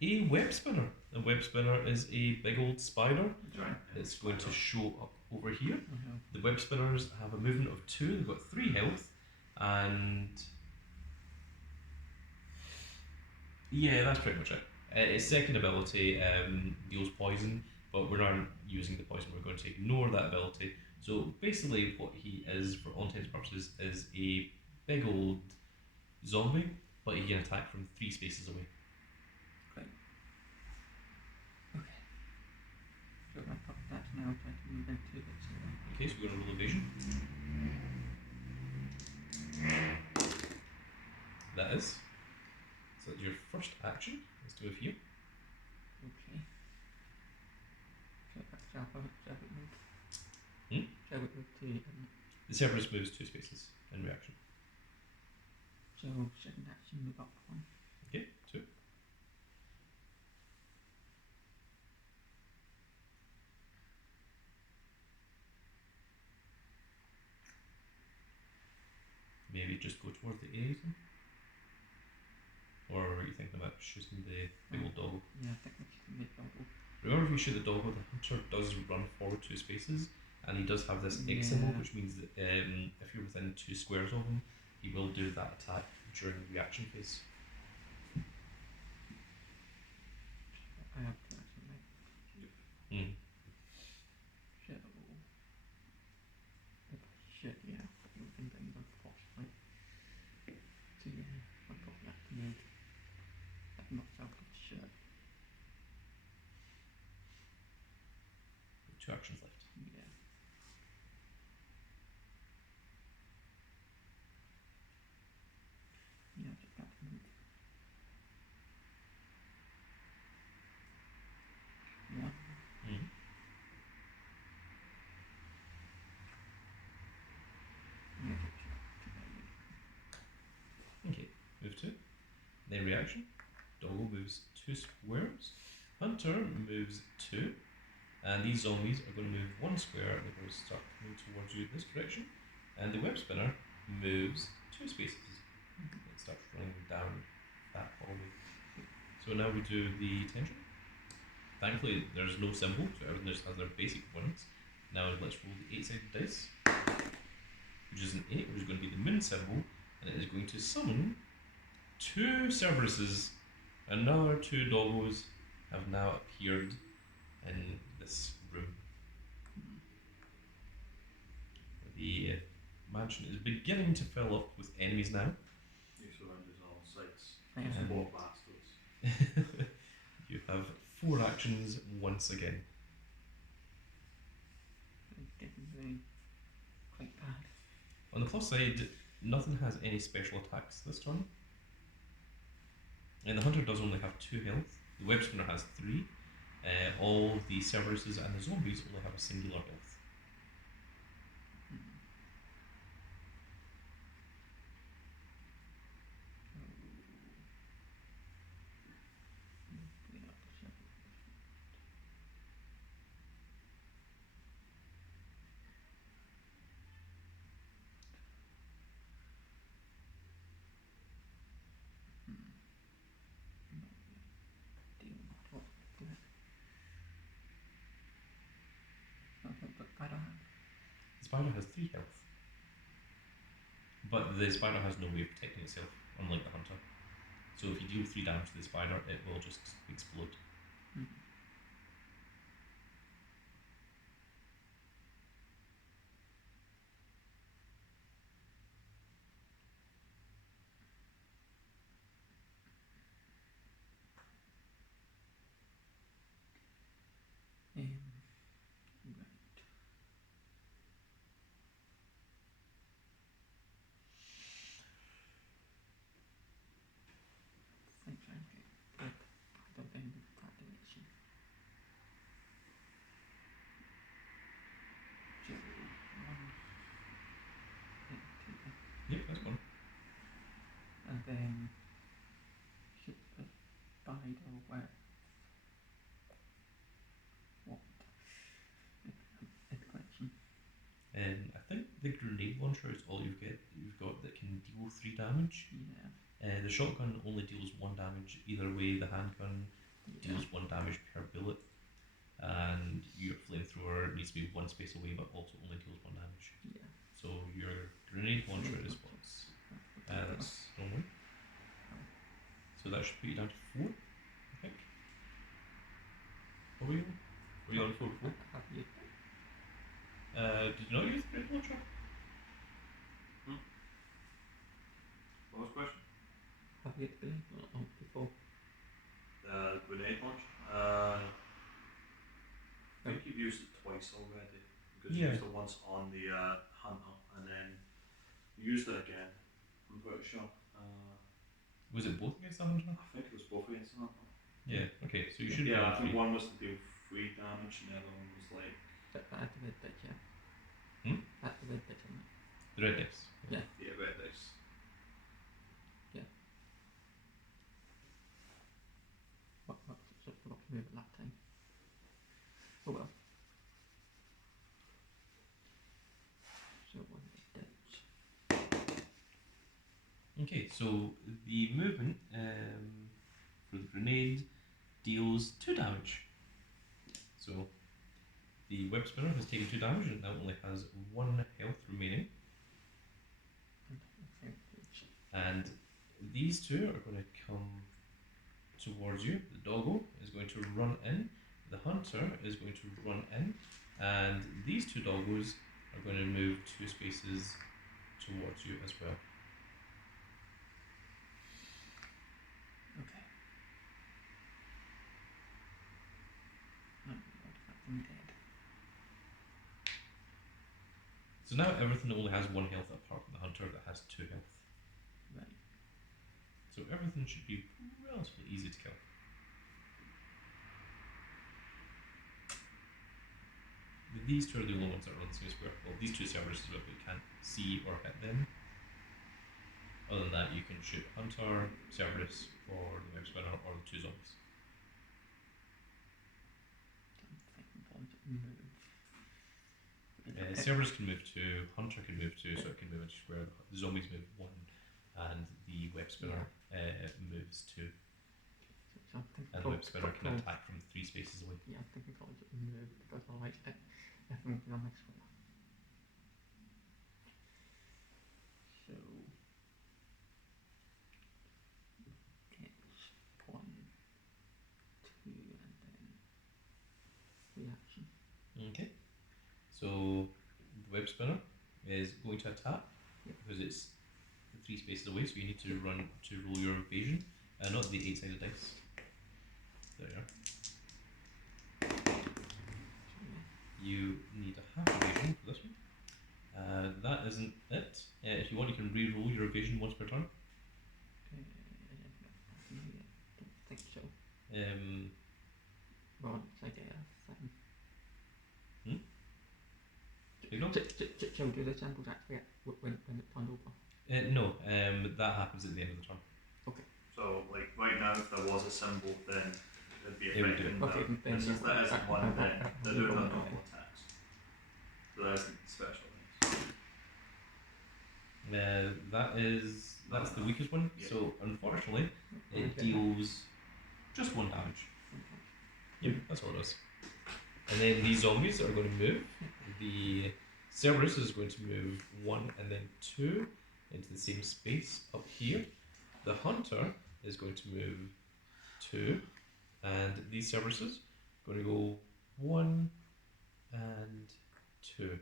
a web spinner. A web spinner is a big old spider. It's going to show up over here. Okay. The web spinners have a movement of 2, they've got 3 health, and yeah, that's pretty much it. Its second ability deals poison, but we're not using the poison, we're going to ignore that ability. So basically, what he is, for all intents and purposes, is a big old zombie, but he can attack from 3 spaces away. So I've got that now, so I can move into it. So Okay, so we're going to roll evasion. That is. So that's your first action. Let's do a few. okay. So that's shall it move? Hmm? Shall it move to The Cerberus moves 2 spaces in reaction. so second action move up 1. Okay, 2. Maybe just go towards the A then? Or are you thinking about shooting the big old dog? Yeah, I think we should make double. Remember, if you shoot the dog, the hunter does run forward 2 spaces, and he does have this X symbol, Yeah. which means that if you're within 2 squares of him, he will do that attack during the reaction phase. I have to actually make Mm. so if I should, yeah, put moving things on possibly. So yeah, I'll put that to move. That knocks out the shirt. 2 actions left. Yeah. Yeah, just got to move. One. Mm. Yeah, just Okay, move 2. Then reaction. Doggo moves 2 squares. Hunter moves 2. And these zombies are going to move 1 square and they're going to start coming towards you this direction. And the web spinner moves 2 spaces. It starts running down that hallway. So now we do the tension. Thankfully, there's no symbol, so everything just has their basic ones. Now let's roll the 8-sided dice, which is an 8, which is going to be the moon symbol, and it is going to summon 2 Cerberuses. Another 2 doggos have now appeared in this room. The mansion is beginning to fill up with enemies now. You surrounded on all sides. Yeah. Sport bastards. You have 4 actions once again. It's getting very quite bad. On the plus side, nothing has any special attacks this turn. And the hunter does only have 2 health. The web spinner has 3. All the Cerberuses and the zombies only have a singular health. The spider has 3 health. But the spider has no way of protecting itself, unlike the hunter. So if you deal 3 damage to the spider, it will just explode. Yep, that's one. And then shoot the spider web. What? Question. I think the grenade launcher is all you've got that can deal 3 damage. Yeah. The shotgun only deals 1 damage either way. The handgun deals 1 damage per bullet, and your flamethrower needs to be 1 space away, but also only deals 1 damage. Yeah. So your grenade launcher is what's that's normal. So that should put you down to 4, I think. What were you on? Were you on 4 before? Have you? Did you not use the grenade launcher? What was the question? Have you been on before? The grenade launch? I think you've used it twice already. Because you Yeah. used it once on the hunter and then you used it again. I'm pretty sure. Was it both against the hunter? I think it was both against the hunter. Yeah. Okay, so you should be Yeah, I on think 3. one was to deal 3 damage and the other one was like. At the red bit, yeah. At the red bit, isn't it? The red dice. Yeah. Yeah, red dice. Just forgot to move it that time. Oh well. So what it does. Okay, so the movement for the grenade deals 2 damage. So the web spinner has taken 2 damage and now only has 1 health remaining. And these 2 are going to come towards you. The doggo is going to run in, the hunter is going to run in, and these 2 doggos are going to move 2 spaces towards you as well. Okay. I'm dead. So now everything only has 1 health apart from the hunter that has 2 health. Right. So everything should be relatively easy to kill. These two are the only ones that are on the same square. Well, these two Cerberuses, but we can't see or hit them. Other than that, you can shoot Hunter, Cerberus, or the Web Spinner, or the 2 zombies. Cerberus can move 2, Hunter can move 2, so it can move into square. The zombies move 1, and the Web Spinner moves 2. And the Web Spinner can attack from 3 spaces away. Yeah, I'm thinking probably move because I like it. Everything on my square. So it's 1, 2, and then reaction. Okay. So the Web Spinner is going to attack because it's 3 spaces away, so you need to roll your evasion, not the 8-sided dice. There you are. You need a half evasion for this one. That isn't it. If you want, you can re-roll your evasion once per turn. I don't think so. Well, it's like a thing. You know? So do the samples actually when it's turned over? No, that happens at the end of the turn. Okay. So, like, right now, if there was a symbol, then it'd be It would do affecting it. Okay, them. then Since that isn't one, then they're doing their normal okay. attacks. So that isn't special. That's the weakest one. Yeah. So unfortunately, it Okay. deals just 1 damage. Okay. Yep, that's all it does. And then these zombies are going to move. The Cerberus is going to move 1 and then 2 into the same space up here. The Hunter is going to move 2, and these Cerberuses are going to go 1 and 2.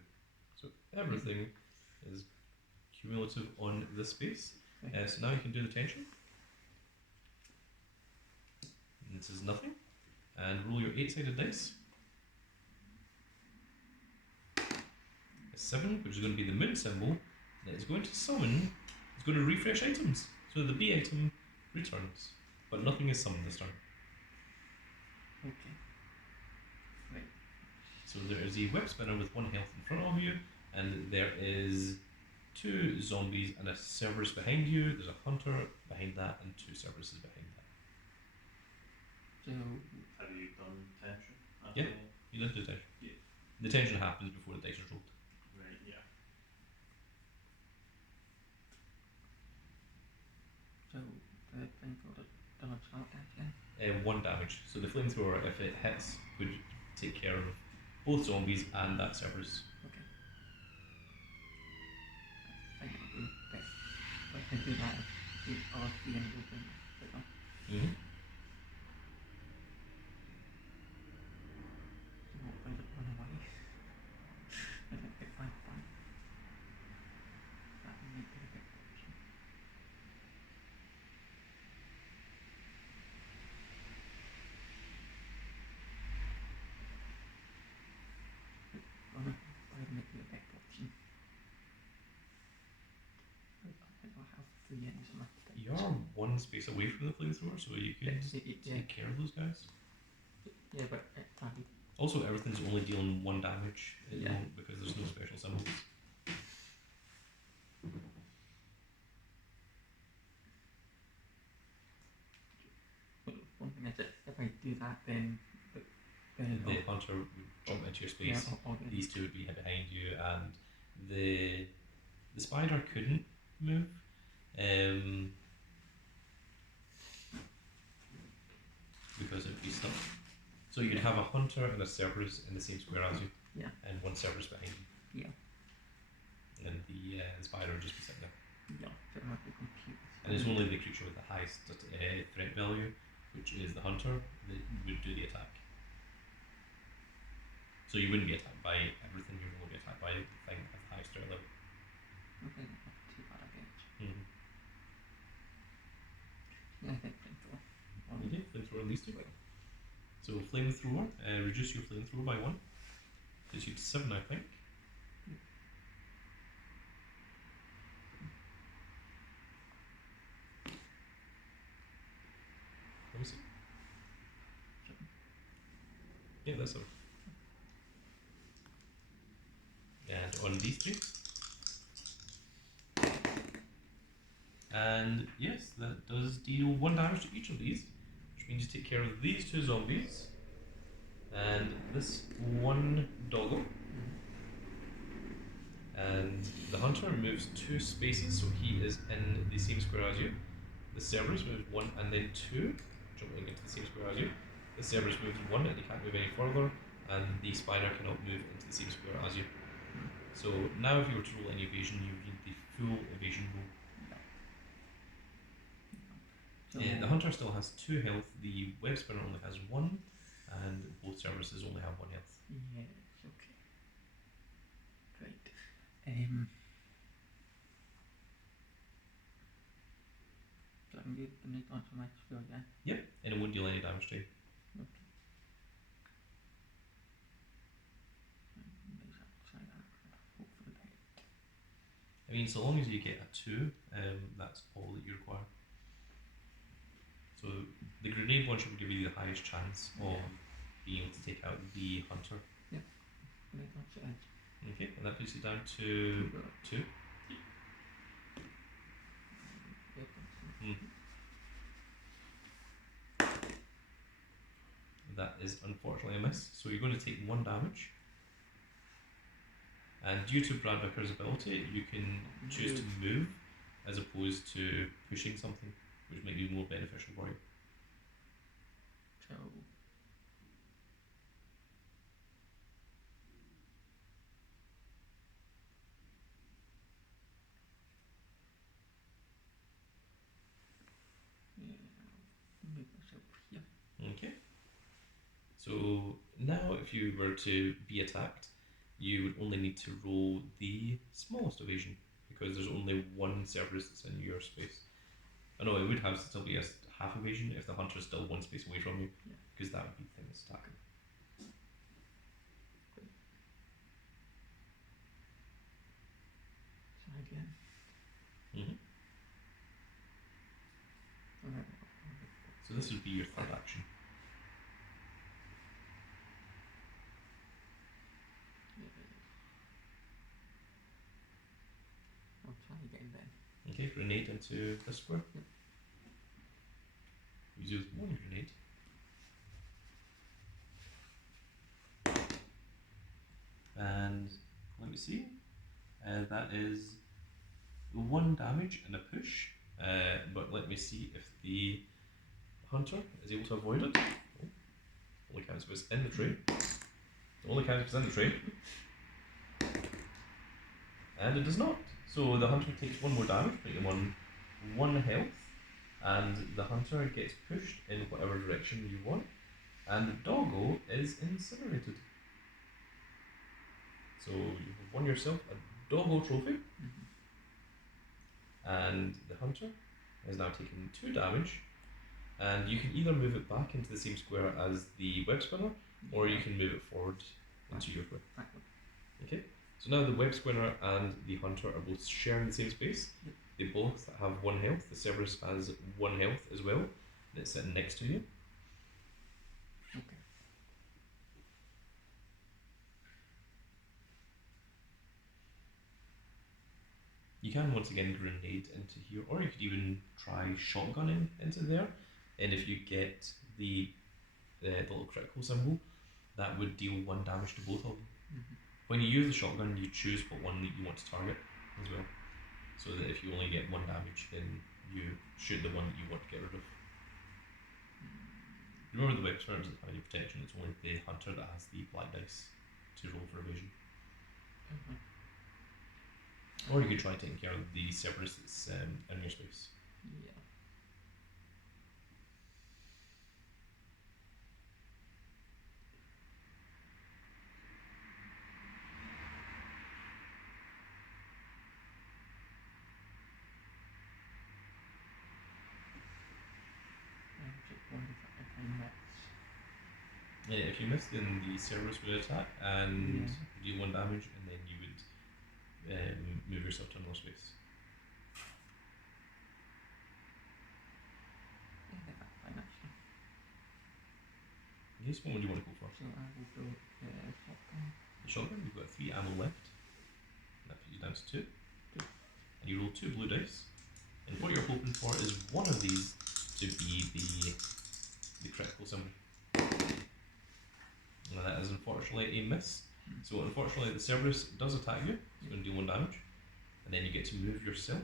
So everything is cumulative on this space. So now you can do the tension. And this is nothing. And roll your 8-sided dice. A 7, which is going to be the moon symbol, that is going to summon, it's going to refresh items. So the B item returns, but nothing is summoned this turn. Okay. Right. So there is a Web Spinner with 1 health in front of you, and there is 2 zombies and a Cerberus behind you. There's a Hunter behind that, and 2 Cerberuses behind that. So Have you done tension? Yeah. You did the tension. Yeah. The tension happens before the dice are rolled. Right, yeah. the thing for the attack again. 1 damage. So the flamethrower, if it hits, would take care of both zombies and that Cerberus. Okay. I think I'll do that. But I do that if you are the end of the Mm-hmm. Run away. I don't get my fun. That might be a bit option. That might be a bit option. I don't have 3 ends in my thing. You're 1 space away from the flamethrower, so you can Yeah, take care of those guys. yeah, but Also, everything's only dealing 1 damage at the Yeah. moment because there's no special symbols. one thing is that if I do that, then The Hunter would jump into your space. These 2 would be behind you, and the spider couldn't move. Because it would be stuck. So you'd have a Hunter and a Cerberus in the same square as you. Yeah. And 1 Cerberus behind you. Yeah. And the spider would just be sitting there. Yeah, so I have to compute. And it's only the creature with the highest threat value, which is the Hunter, that would do the attack. So you wouldn't be attacked by everything, you'd only be attacked by the thing at the highest threat level. Okay, not too bad, I guess. Mm-hmm. Yeah, I think flamethrower. Okay, flamethrower on these 2. So flamethrower, reduce your flamethrower by 1. Gives you to 7, I think. Yeah, that's it. And on these three. And yes, that does deal 1 damage to each of these, which means you take care of these 2 zombies and this 1 doggo. And the hunter moves 2 spaces, so he is in the same square as you. The Cerberus moves 1 and then 2, jumping into the same square as you. The Cerberus moves 1 and he can't move any further, and the spider cannot move into the same square as you. So now if you were to roll any evasion, you need the full evasion roll. So The hunter still has 2 health, the web spinner only has 1, and both Cerberuses only have 1 health. yes, okay. Right. So I'm going to need onto my spell again. Yep, and it won't deal any damage to you. Okay. Maybe I'll try that. Hope for the best. I mean, so long as you get a 2, that's all that you require. So the grenade one should give you the highest chance of being able to take out the hunter. Right, that's it. Okay, and that puts you down to 2. Yep, Mm. That is unfortunately a miss, so you're going to take 1 damage. And due to Brad Vicker's ability, you can choose to move as opposed to pushing something, which might be more beneficial for you. So move myself here. Okay. So now if you were to be attacked, you would only need to roll the smallest evasion, because there's only 1 Cerberus that's in your space. I know it would have still be a half evasion if the hunter is still 1 space away from you, because that would be the thing that's attacking. Try again. Mm-hmm. Alright. So this would be your 3rd action. I'll try again then. Okay, grenade into this square. Yep. Use it with 1 grenade. And let me see. That is 1 damage and a push. But let me see if the hunter is able to avoid it. Oh, only counts if it's in the tray. It only counts if it's in the tray. And it does not. So the hunter takes 1 more damage, putting him on 1 health. And the hunter gets pushed in whatever direction you want. And the doggo is incinerated. So you've won yourself a doggo trophy. And the hunter has now taken 2 damage, and you can either move it back into the same square as the web spinner, or you can move it forward into your square. Okay, so now the web spinner and the hunter are both sharing the same space. They both have 1 health. The Cerberus has 1 health as well, and it's sitting next to you. Okay. You can once again grenade into here, or you could even try shotgunning into there. And if you get the little critical symbol, that would deal 1 damage to both of them. When you use the shotgun, you choose what one that you want to target as well. So that if you only get 1 damage, then you shoot the one that you want to get rid of. Remember, the web spinner doesn't have any protection, it's only the hunter that has the black dice to roll for evasion. Or you could try taking care of the Cerberus that's in your space. Yeah. I'm just wondering if I miss. Yeah, if you miss, then the Cerberus would attack and deal 1 damage, and then you would move yourself to another space. Yeah, that's fine actually. Yes, what one do you want to go for? So I will go shotgun. The shotgun, you've got 3 ammo left. That puts you down to 2. And you roll 2 blue dice. And what you're hoping for is one of these to be the critical symbol. Now that is unfortunately a miss. So unfortunately the Cerberus does attack you. It's going to deal 1 damage. And then you get to move yourself.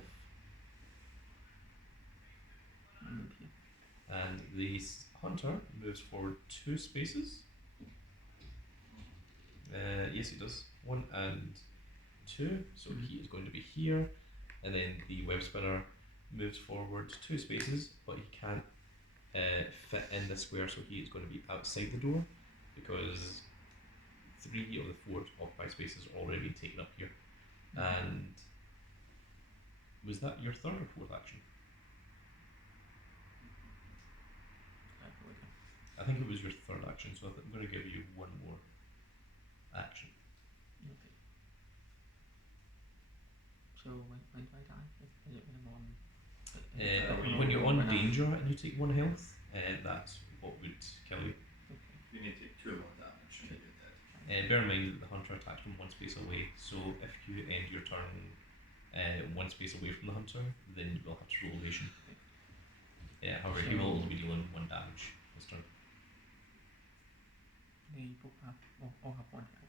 And the hunter moves forward 2 spaces. Yes, he does. 1 and 2. So he is going to be here. And then the web spinner moves forward 2 spaces, but he can't fit in the square, so he is going to be outside the door because 3 of the 4 occupied spaces are already been taken up here. And was that your 3rd or 4th action? I think it was your 3rd action, so I'm going to give you 1 more action. Okay. So when do I die? Is it when I'm on? When you're on danger and you take 1 health, that's what would kill you. Okay. You need to take 2 more damage and you're dead. Bear in mind that the hunter attacks from 1 space away, so if you end your turn 1 space away from the hunter, then you will have to roll evasion. However, he will only be dealing 1 damage this turn. They both have all have 1 health.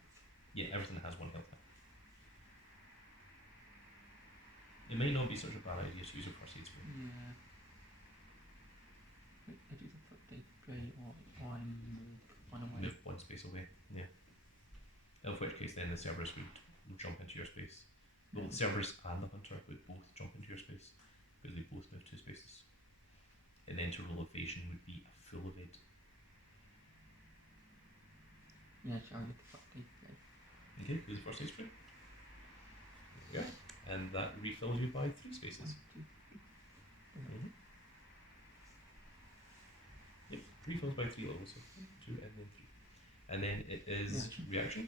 Yeah, everything has 1 health. It might not be such a bad idea to use a first aid spray. Yeah. I do the first aid spray or I move 1 away. Move 1 space away, yeah. In which case then the Cerberus would jump into your space. Well, the Cerberus and the hunter would both jump into your space because they both move 2 spaces. And then to roll evasion would be a full evade. Yeah, shall I get the first aid spray? Okay, do the first aid spray. There we go. And that refills you by 3 spaces. 1, 2, 3. Mm-hmm. Yep, refills by 3 levels, so 2 and then 3. And then it is reaction.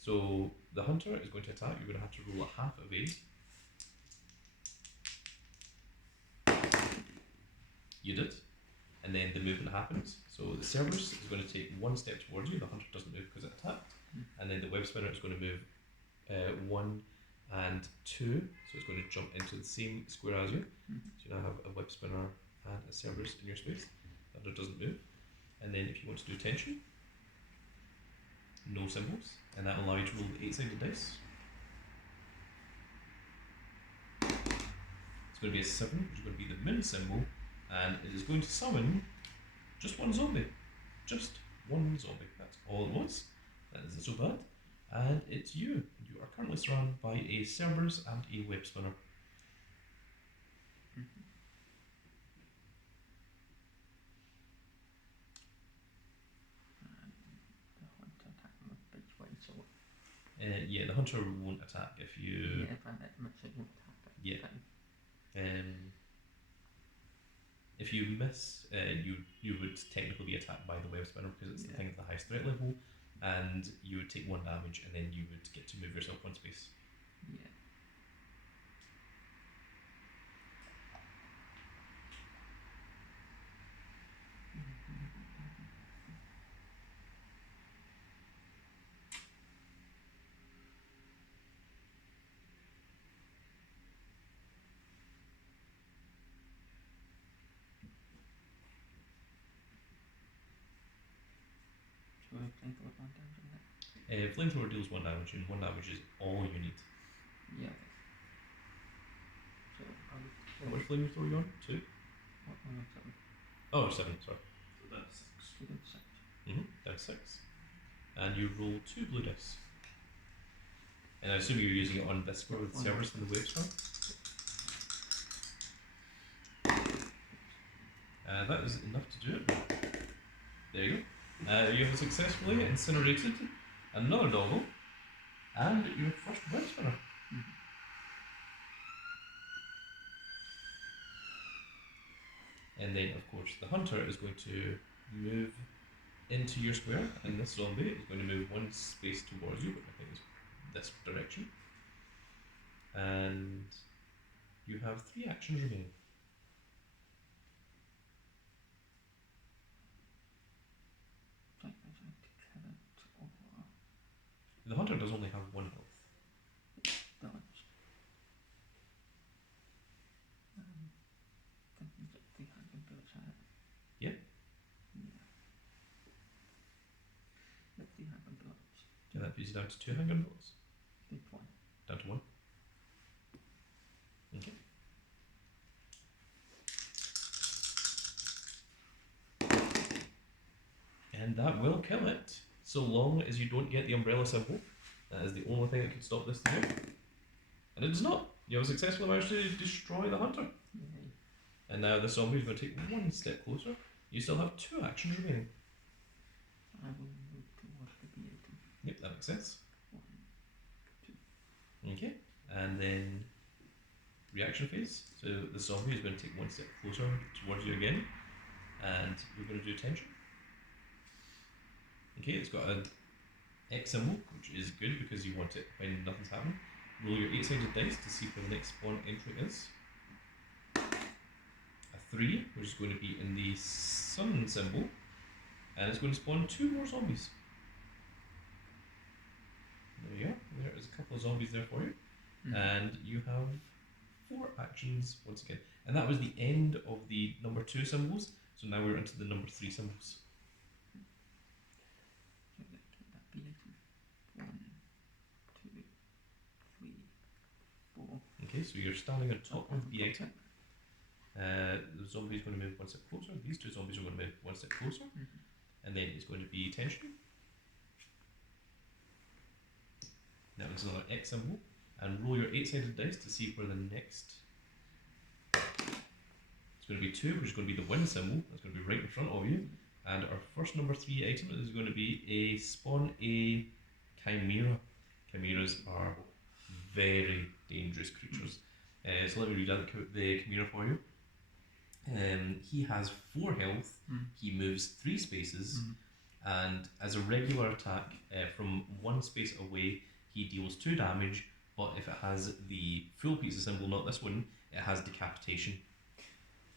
So the hunter is going to attack, you're going to have to roll a half evade. You did. And then the movement happens. So the Cerberus is going to take 1 step towards you, the hunter doesn't move because it attacked. And then the web spinner is going to move 1 and 2, so it's going to jump into the same square as you. So you now have a web spinner and a Cerberus in your space. The hunter doesn't move. And then if you want to do tension, no symbols, and that will allow you to roll the 8-sided dice. It's going to be a 7, which is going to be the min symbol, and it is going to summon just 1 zombie. Just 1 zombie. That's all it was. That isn't so bad. And it's you. You are currently surrounded by a Cerberus and a web spinner. The hunter attack him with big swing sword. Yeah, the hunter won't attack if you. Yeah, if I let him, it won't attack. Yeah. If you miss, you would technically be attacked by the web spinner because it's the thing at the highest threat level, and you would take 1 damage, and then you would get to move yourself 1 space. Yeah. So flamethrower 1 damage on that. Flamethrower deals 1 damage, and 1 damage is all you need. Yeah. So How much flamethrower are you on? 2? What one of them? Oh, 7, sorry. So that's 6. Student 6. Down 6. And you roll 2 blue dice. And I assume you're using it on this square with the Cerberus and the wave spell. That is enough to do it. There you go. You have successfully incinerated another doggo and your first web spinner. And then, of course, the hunter is going to move into your square, and this zombie is going to move 1 space towards you, which I think is this direction. And you have 3 actions remaining. Okay. The hunter does only have 1 health. Dodged. Thinking that 300 bullets at it. Yeah. Yeah. The 300 bullets. And that puts you down to 2 handgun bullets. Good one. Down to 1. Okay. And that will kill it, so long as you don't get the umbrella symbol. That is the only thing that could stop this to do. And it does not. You have successfully managed to destroy the hunter. Yay. And now the zombie is going to take 1 step closer. You still have 2 actions remaining. I will move towards the B18. Yep, that makes sense. 1, 2. Okay, and then reaction phase. So the zombie is going to take 1 step closer towards you again, and you're going to do tension. Okay, it's got an X symbol, which is good because you want it when nothing's happening. Roll your 8-sided dice to see where the next spawn entry is. A 3, which is going to be in the sun symbol, and it's going to spawn 2 more zombies. There you are. There is a couple of zombies there for you. And you have 4 actions once again. And that was the end of the number 2 symbols, so now we're into the number 3 symbols. So let's get that B18. 1, 2, 3, 4. Okay, so you're standing on top of the Got item. it. The zombie is going to move 1 step closer. These 2 zombies are going to move 1 step closer. And then it's going to be tension. That was another X symbol. And roll your 8-sided dice to see where the next. It's going to be 2, which is going to be the win symbol. That's going to be right in front of you. And our first number 3 item is going to be a spawn a chimera. Chimeras are very dangerous creatures. So let me read out the chimera for you. He has 4 health. He moves 3 spaces, and as a regular attack, from 1 space away, he deals 2 damage. But if it has the full pizza symbol, not this one, it has decapitation.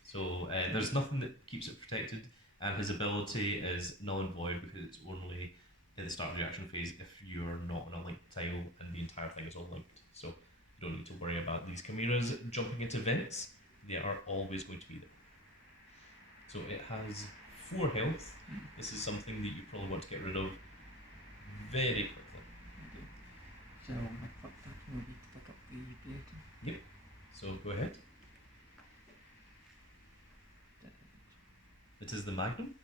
So there's nothing that keeps it protected, and his ability is null and void because it's only at the start of the reaction phase if you're not on a linked tile and the entire thing is all linked. So you don't need to worry about these chimeras jumping into vents. They are always going to be there. So it has 4 health. This is something that you probably want to get rid of very quickly. Okay. So my first action will be to pick up the B18. So go ahead. It is the Magnum.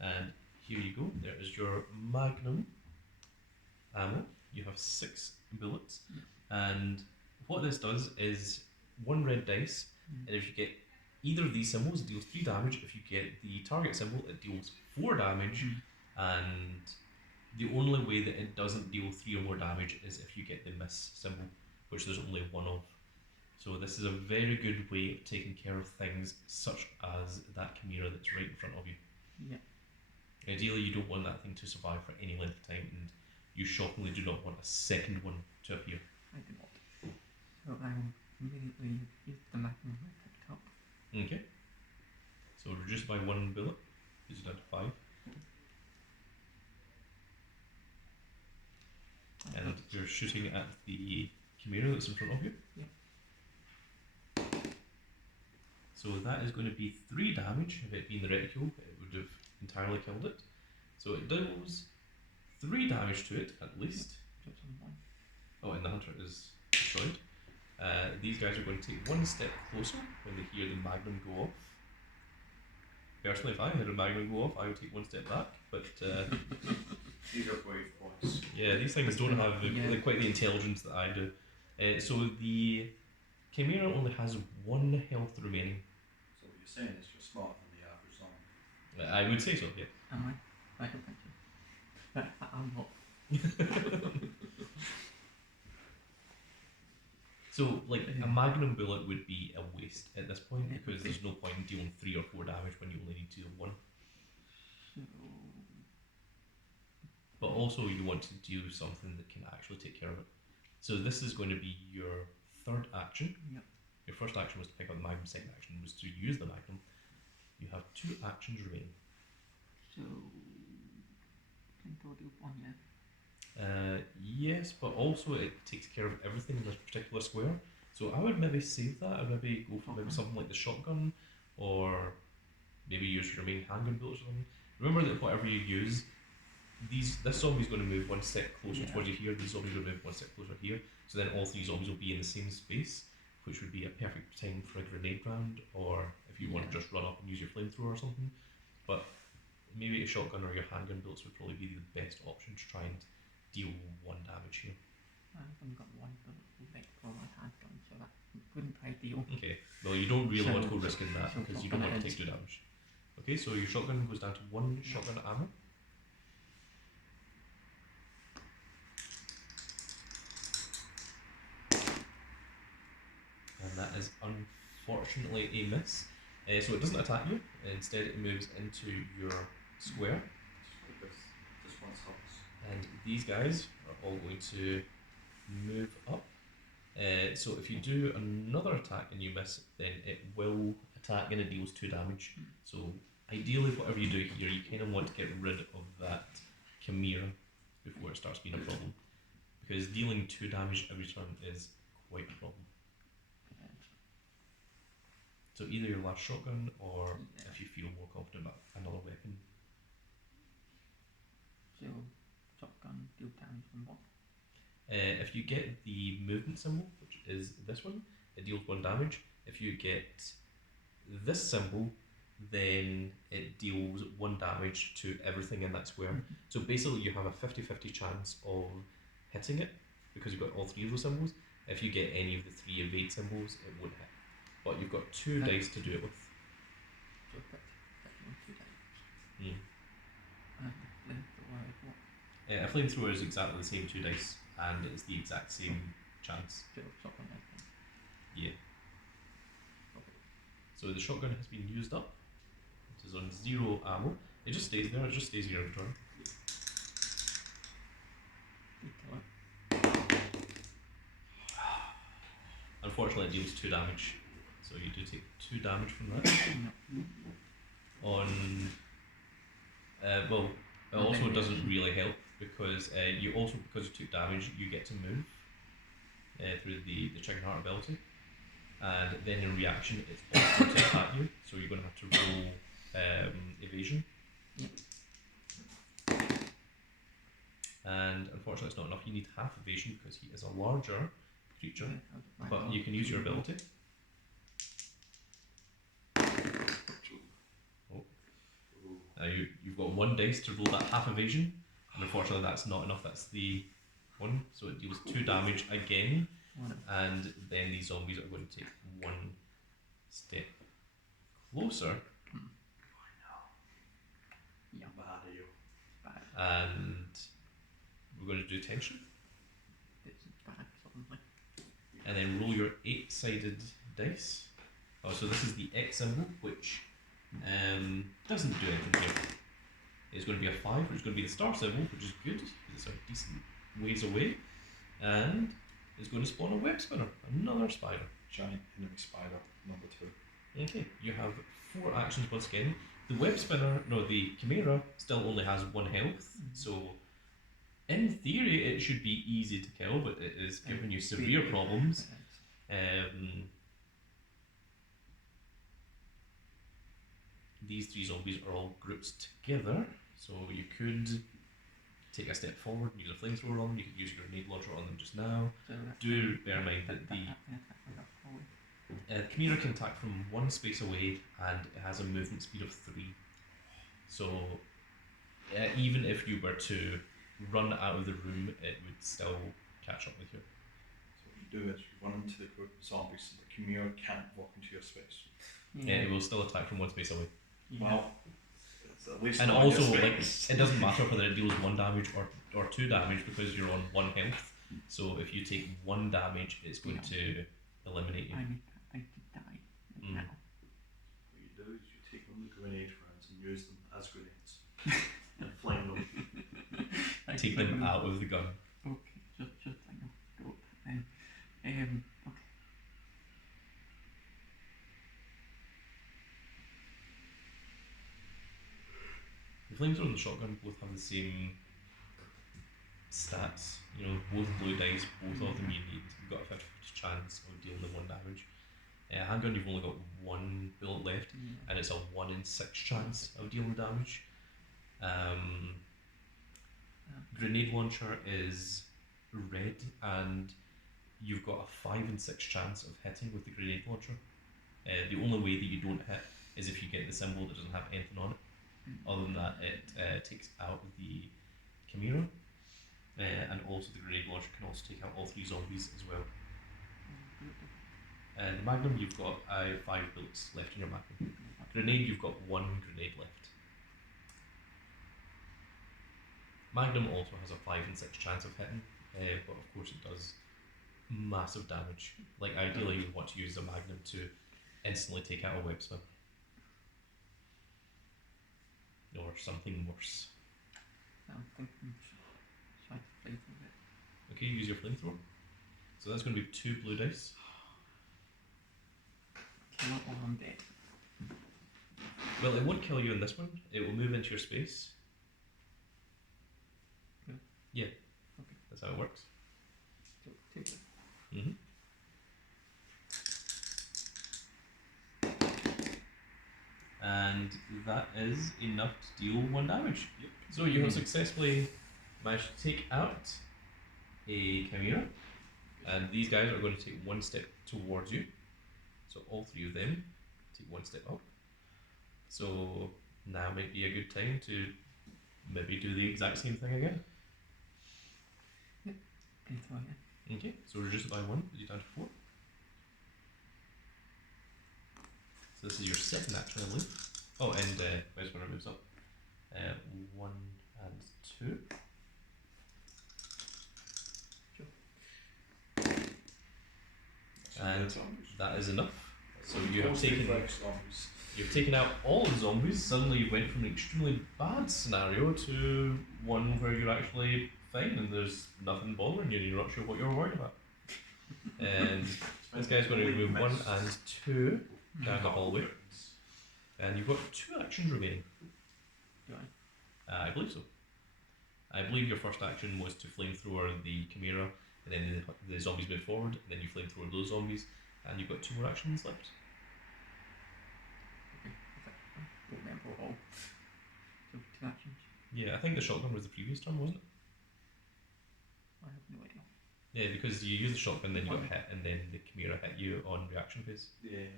And here you go. There is your Magnum ammo. You have 6 bullets. And what this does is 1 red dice, and if you get either of these symbols, it deals 3 damage. If you get the target symbol, it deals 4 damage. And the only way that it doesn't deal 3 or more damage is if you get the miss symbol, which there's only 1 of. So this is a very good way of taking care of things such as that chimera that's right in front of you. Yeah. Ideally, you don't want that thing to survive for any length of time, and you shockingly do not want a second one to appear. I do not. So I will immediately use the magnum I picked up. Okay. So reduce by 1 bullet, is it down to 5? And you're shooting at the chimera that's in front of you. Yeah. So that is going to be 3 damage. If it being the reticule, it would have entirely killed it. So it deals 3 damage to it at least. Just on 1. Oh, and the hunter is destroyed. These guys are going to take 1 step closer when they hear the magnum go off. Personally, if I heard a magnum go off, I would take 1 step back. But These are brave boys. yeah, these things don't have quite the intelligence that I do. So the chimera only has 1 health remaining. So what you're saying is you're smarter than the average zombie. I would say so, yeah. Am I? I don't think so. I'm not. So, like, a magnum bullet would be a waste at this point because there's no point in dealing 3 or 4 damage when you only need to deal 1. So But also, you want to do something that can actually take care of it. So, this is going to be your 3rd action. Yep. Your first action was to pick up the magnum, 2nd action was to use the magnum. You have 2 actions remaining. So I think I'll do 1, yeah. Yes, but also it takes care of everything in this particular square. So I would maybe save that. I'd maybe go for maybe Okay. something like the shotgun, or maybe use your main handgun bullets or something. Remember that whatever you use, this zombie's going to move one step closer Yeah. towards you here. This zombie's going to move one step closer here. So then all three zombies will be in the same space, which would be a perfect time for a grenade round, or if you want Yeah. to just run up and use your flamethrower or something. But maybe a shotgun or your handgun bullets would probably be the best option to try and deal one damage here. I've only got one bullet left for my handgun, so that wouldn't be ideal. Okay, well you don't really want to go So- risking that so because you don't shotgun want to it take 2 damage. Okay, so your shotgun goes down to 1 Yeah. shotgun ammo. And that is unfortunately a miss. So it doesn't attack you, instead it moves into your square. This one's helps. And these guys are all going to move up. So if you do another attack and you miss, then it will attack and it deals 2 damage. So ideally, whatever you do here, you kind of want to get rid of that Chimera before it starts being a problem, because dealing 2 damage every turn is quite a problem. So either your last shotgun, or Yeah. if you feel more confident about another weapon. So shotgun deal damage from what? If you get the movement symbol, which is this one, it deals 1 damage. If you get this symbol, then it deals 1 damage to everything in that square. Mhm. So basically you have a 50-50 chance of hitting it, because you've got all 3 of those symbols. If you get any of the 3 evade symbols, it won't hit. But you've got 2 Right. dice to do it with. So put on 2 dice. Mm. And the flamethrower is what? A flamethrower is exactly the same 2 dice, and it's the exact same chance. So shotgun rifle. Yeah. Okay. So the shotgun has been used up. It is on 0 ammo. It just stays there, it just stays in your inventory. You kill it. Unfortunately, it deals 2 damage. So you do take 2 damage from that. No. On. Well, it And also then doesn't reaction. really help because because you took damage, you get to move through the chicken heart ability. And then in reaction, it's also going to attack you, so you're going to have to roll evasion. Yep. And unfortunately, it's not enough. You need half evasion because he is a larger creature, Yeah, but you can use your ability. Now you've got 1 dice to roll that half evasion, and unfortunately that's not enough. That's the 1, so it deals 2 damage again, and then these zombies are going to take 1 step closer, Yeah. Bad are you? Bad. and we're going to do tension, It's bad suddenly. and then roll your 8-sided dice. Oh, so this is the X symbol, which doesn't do anything here. It's going to be a 5, which is going to be the star symbol, which is good, because it's a decent ways away, and it's going to spawn a web spinner, another spider. Giant enemy spider number 2. Okay, you have 4 actions once again. The web spinner, no, the Chimera still only has 1 health, so in theory it should be easy to kill, but it is giving you severe problems. These 3 zombies are all grouped together, so you could take a step forward and use a flamethrower on them. You could use your grenade launcher on them just now. So Do bear in mind that the Chimera can attack from 1 space away, and it has a movement speed of 3. So even if you were to run out of the room, it would still catch up with you. So what you do is you run into the group of zombies, and the Chimera can't walk into your space. It will still attack from 1 space away. Yeah. Well, it's at least And not in your also, like, space. it doesn't matter whether it deals 1 damage or 2 damage because you're on 1 health. So if you take 1 damage, it's going to eliminate you. I could die Mm. now. What you do is you take one of the grenade rounds and use them as grenades and flame them. Take them out of the gun. Okay, just like a dope. Okay. The flamethrower and the shotgun both have the same stats. You know, both blue dice, both of them you need. You've got a 50 chance of dealing the 1 damage. Handgun, you've only got 1 bullet left, and it's a 1 in 6 chance of dealing damage. Grenade launcher is red, and you've got a 5 in 6 chance of hitting with the grenade launcher. The only way that you don't hit is if you get the symbol that doesn't have anything on it. Other than that, it takes out the Chimera, and also the grenade launcher can also take out all 3 zombies as well. The Magnum, you've got 5 bullets left in your Magnum. Grenade, you've got 1 grenade left. Magnum also has a 5 in 6 chance of hitting, but of course it does massive damage. Like, ideally you would want to use a Magnum to instantly take out a web spinner. Or something worse. I'm thinking try to flamethrower it. Okay, use your flamethrower. So that's going to be 2 blue dice. Kill it while I'm dead. Well, it won't kill you in this one. It will move into your space. Yeah. Okay. That's how it works. So 2 blue. Mm-hmm. And that is enough to deal 1 damage. Yep. So you have successfully managed to take out a Chimera, and these guys are going to take 1 step towards you. So all 3 of them take 1 step up. So now might be a good time to maybe do the exact same thing again. Flamethrower again. Okay, so reduce it by 1, put you down to 4. So this is your second action, I believe. Oh, and where's when it moves up? 1 and 2. And that is enough. So you have you've taken out all the zombies. Suddenly you went from an extremely bad scenario to one where you're actually fine and there's nothing bothering you and you're not sure what you're worried about. And this guy's going to move 1 and 2 down the hallway. And you've got 2 actions remaining. Do I? I believe so. I believe your first action was to flamethrower the Chimera, and then the zombies move forward, and then you flamethrower those zombies, and you've got 2 more actions left. Okay. I don't remember all. So 2 actions. Yeah, I think the shotgun was the previous turn, wasn't it? I have no idea. Yeah, because you used the shotgun, then you got hit, and then the Chimera hit you on reaction phase. Yeah.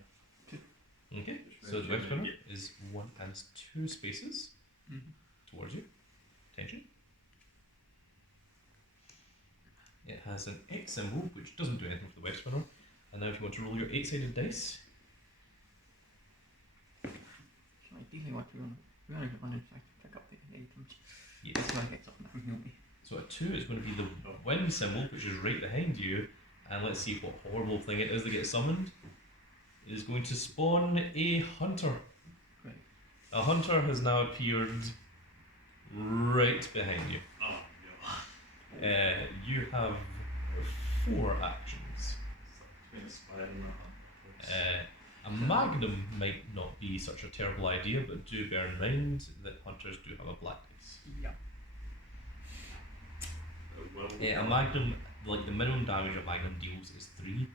Okay, so the web spinner is 1 and 2 spaces towards you. Attention. It has an X symbol, which doesn't do anything for the web spinner. And now if you want to roll your 8-sided dice. So ideally what we want to try to pick up the items. Yes. That's why I get something that can heal me. So a 2 is going to be the wind symbol, which is right behind you. And let's see what horrible thing it is that gets summoned. It is going to spawn a hunter. Right. A hunter has now appeared right behind you. Oh, yeah. You have 4 actions. A magnum might not be such a terrible idea, but do bear in mind that hunters do have a black dice. Yeah. A magnum, like the minimum damage a magnum deals is 3,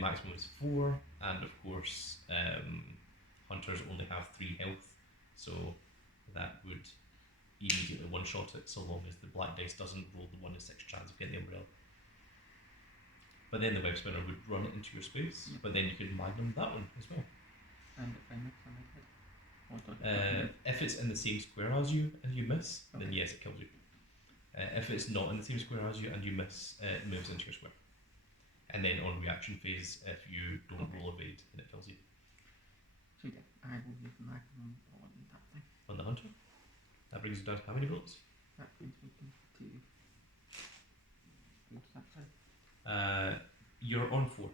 maximum is 4, and of course hunters only have 3 health, so that would immediately one-shot it so long as the black dice doesn't roll the 1 in 6 chance of getting the umbrella. But then the web spinner would run it into your space, but then you could magnum that one as well. And if I miss, I might hit. If it's in the same square as you and you miss, then yes, it kills you. If it's not in the same square as you and you miss, it moves into your square. And then on reaction phase, if you don't roll evade, then it kills you. So yeah, I will use the magnum on that thing. On the hunter. That brings you down to how many bullets? That brings me to that side. You're on 4.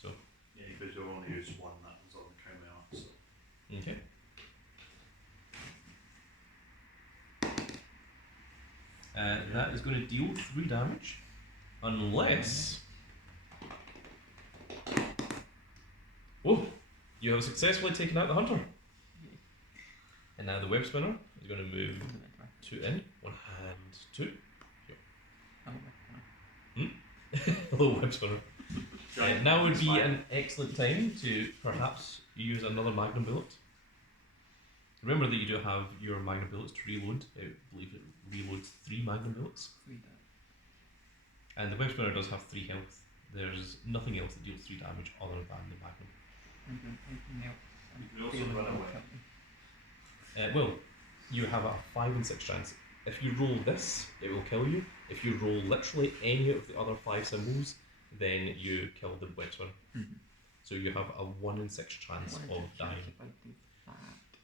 So. Yeah, but you only used 1 that was on the Chimera, so. Okay. That is going to deal 3 damage, unless. Oh, you have successfully taken out the hunter. And now the web spinner is going to move 2 in, 1 and 2. fellow web spinner. Giant Now would be fire. an excellent time to perhaps use another magnum bullet. Remember that you do have your magnum bullets to reload. I believe it reloads 3 magnum bullets. 3 damage. And the web spinner does have 3 health. There's nothing else that deals 3 damage other than the magnum. And then anything else. You can also feeling run will away. kill me. Well, you have a 5 in 6 chance. If you roll this, it will kill you. If you roll literally any of the other 5 symbols, then you kill the web spinner. Mhm. So you have a 1 in 6 chance What is of the chance dying. if I do that?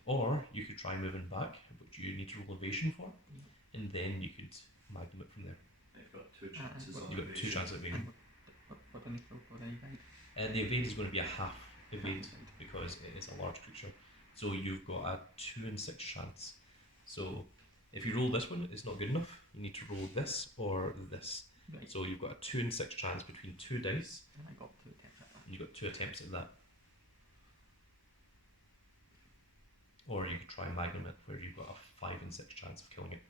Or you could try moving back, which you need to roll evasion for, and then you could magnum it from there. You've got 2 chances well, on You've got 2 evasion. chances of evasion. What do I throw for the event? And the evade is going to be a half evade because it is a large creature. So you've got a 2 in 6 chance. So if you roll this one, it's not good enough. You need to roll this or this. Right. So you've got a 2 in 6 chance between 2 dice, And I got 2 attempts at that. and you've got 2 attempts at that. Or you could try magnum it, where you've got a 5 in 6 chance of killing it.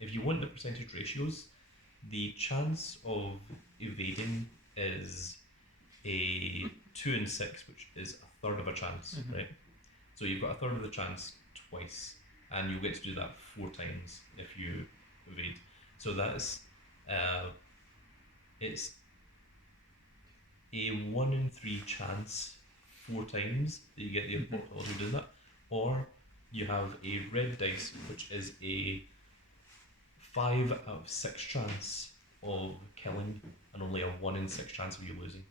If you want the percentage ratios, the chance of evading is a 2 in 6, which is a third of a chance, Mhm. right? So you've got a third of the chance twice, and you'll get to do that 4 times if you evade. So that's it's a 1 in 3 chance 4 times that you get the possibility of doing that, or you have a red dice, which is a 5 out of 6 chance of killing, and only a 1 in 6 chance of you losing.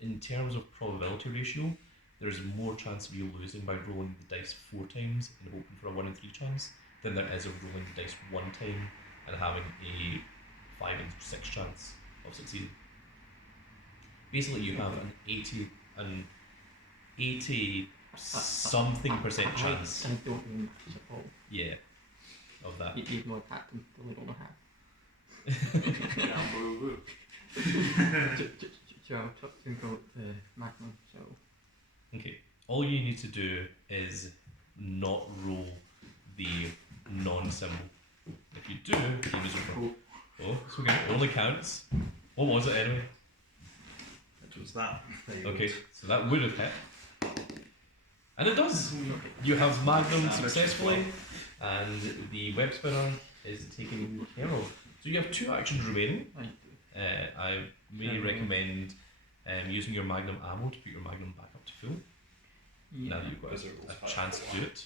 In terms of probability ratio, there's more chance of you losing by rolling the dice 4 times and hoping for a 1 in 3 chance than there is of rolling the dice 1 time and having a 5 in 6 chance of succeeding. Basically, you have an 80 something percent chance, I don't know maths at all. yeah, of that. Even though I've had them the little I have. Yeah, woo woo. So I'll talk to go to Magnum, so Okay, all you need to do is not roll the non-symbol. If you do, game is over. Oh, it's okay. It only counts. What was it anyway? Which was that? Okay, so that would have hit. And it does! You have Magnum successfully, and the web spinner is taken care of. So you have 2 actions remaining. I may recommend using your Magnum ammo to put your Magnum back up to full. Now that you've got a chance to do it.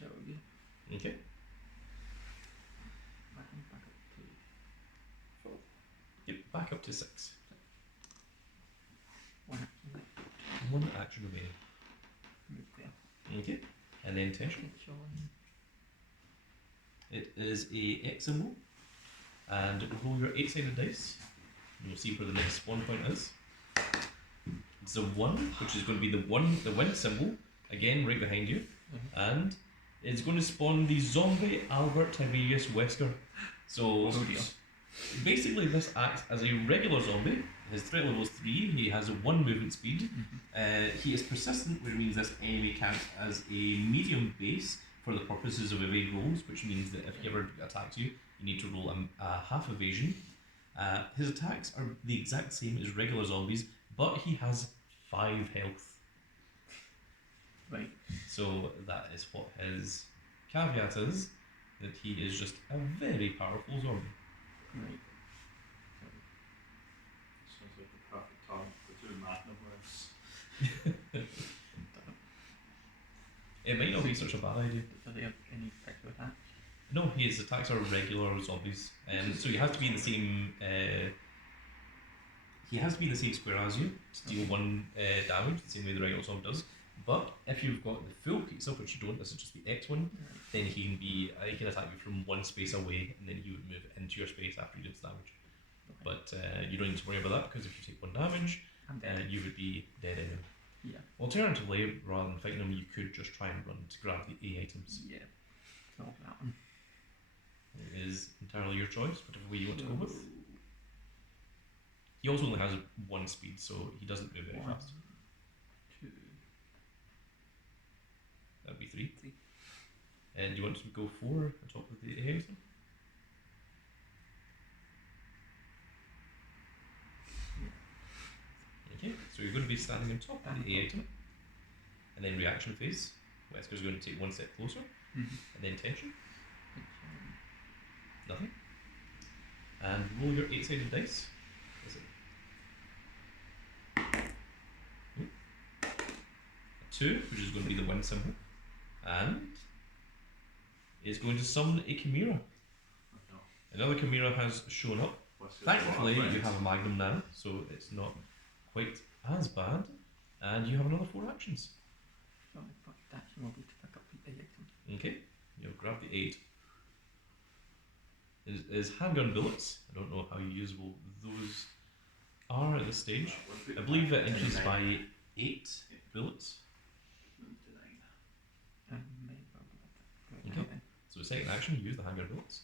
So yeah, Okay. Magnum back up to Yep, back up to 6. 1 action left. 1 action remaining. Move there. Okay. And then tension. Tension. It is a X symbol. And roll your 8-sided dice. And you'll see where the next spawn point is. It's a 1, which is going to be the wind symbol, again right behind you. And it's going to spawn the zombie Albert Tiberius Wesker. So basically this acts as a regular zombie. His threat level is 3, he has a 1 movement speed. He is persistent, which means this enemy counts as a medium base for the purposes of evade rolls, which means that if he ever attacks you, you need to roll a half evasion. His attacks are the exact same as regular zombies, but he has 5 health. Right. So that is what his caveat is, that he is just a very powerful zombie. Right. Sounds like the perfect target for 2 Magnum words. It might not be such a bad idea. Does he have any extra attacks? No, his attacks are regular zombies, so he has to be in the same. He has to be in the same square as you to deal 1 damage, the same way the regular zombie does. But if you've got the full pizza, which you don't, this is just the X one, then he can attack you from 1 space away, and then he would move into your space after you do this damage. Okay. But you don't need to worry about that, because if you take 1 damage, I'm dead. you would be dead anyway. Yeah. Alternatively, rather than fighting him, you could just try and run to grab the A items. Yeah. Kill that one. It is entirely your choice, whatever way you want to go with. He also only has 1 speed, so he doesn't move very 1, fast. 2, That would be 3. 3. And do you want to go 4 on top of the A item? Okay, so you're going to be standing on top of the A item. And then reaction phase. Wesker's going to take 1 step closer. And then tension. Nothing. And roll your 8-sided dice. That's it. A 2, which is going to be the wind symbol. And is going to summon a Chimera. Another Chimera has shown up. Thankfully, you have a Magnum now, so it's not quite as bad. And you have another 4 actions. So I've got that will be to pick up the item. Okay, you'll grab the 8. Is handgun bullets. I don't know how usable those are at this stage. I believe it inches by 8 bullets. Okay, so second action, use the handgun bullets.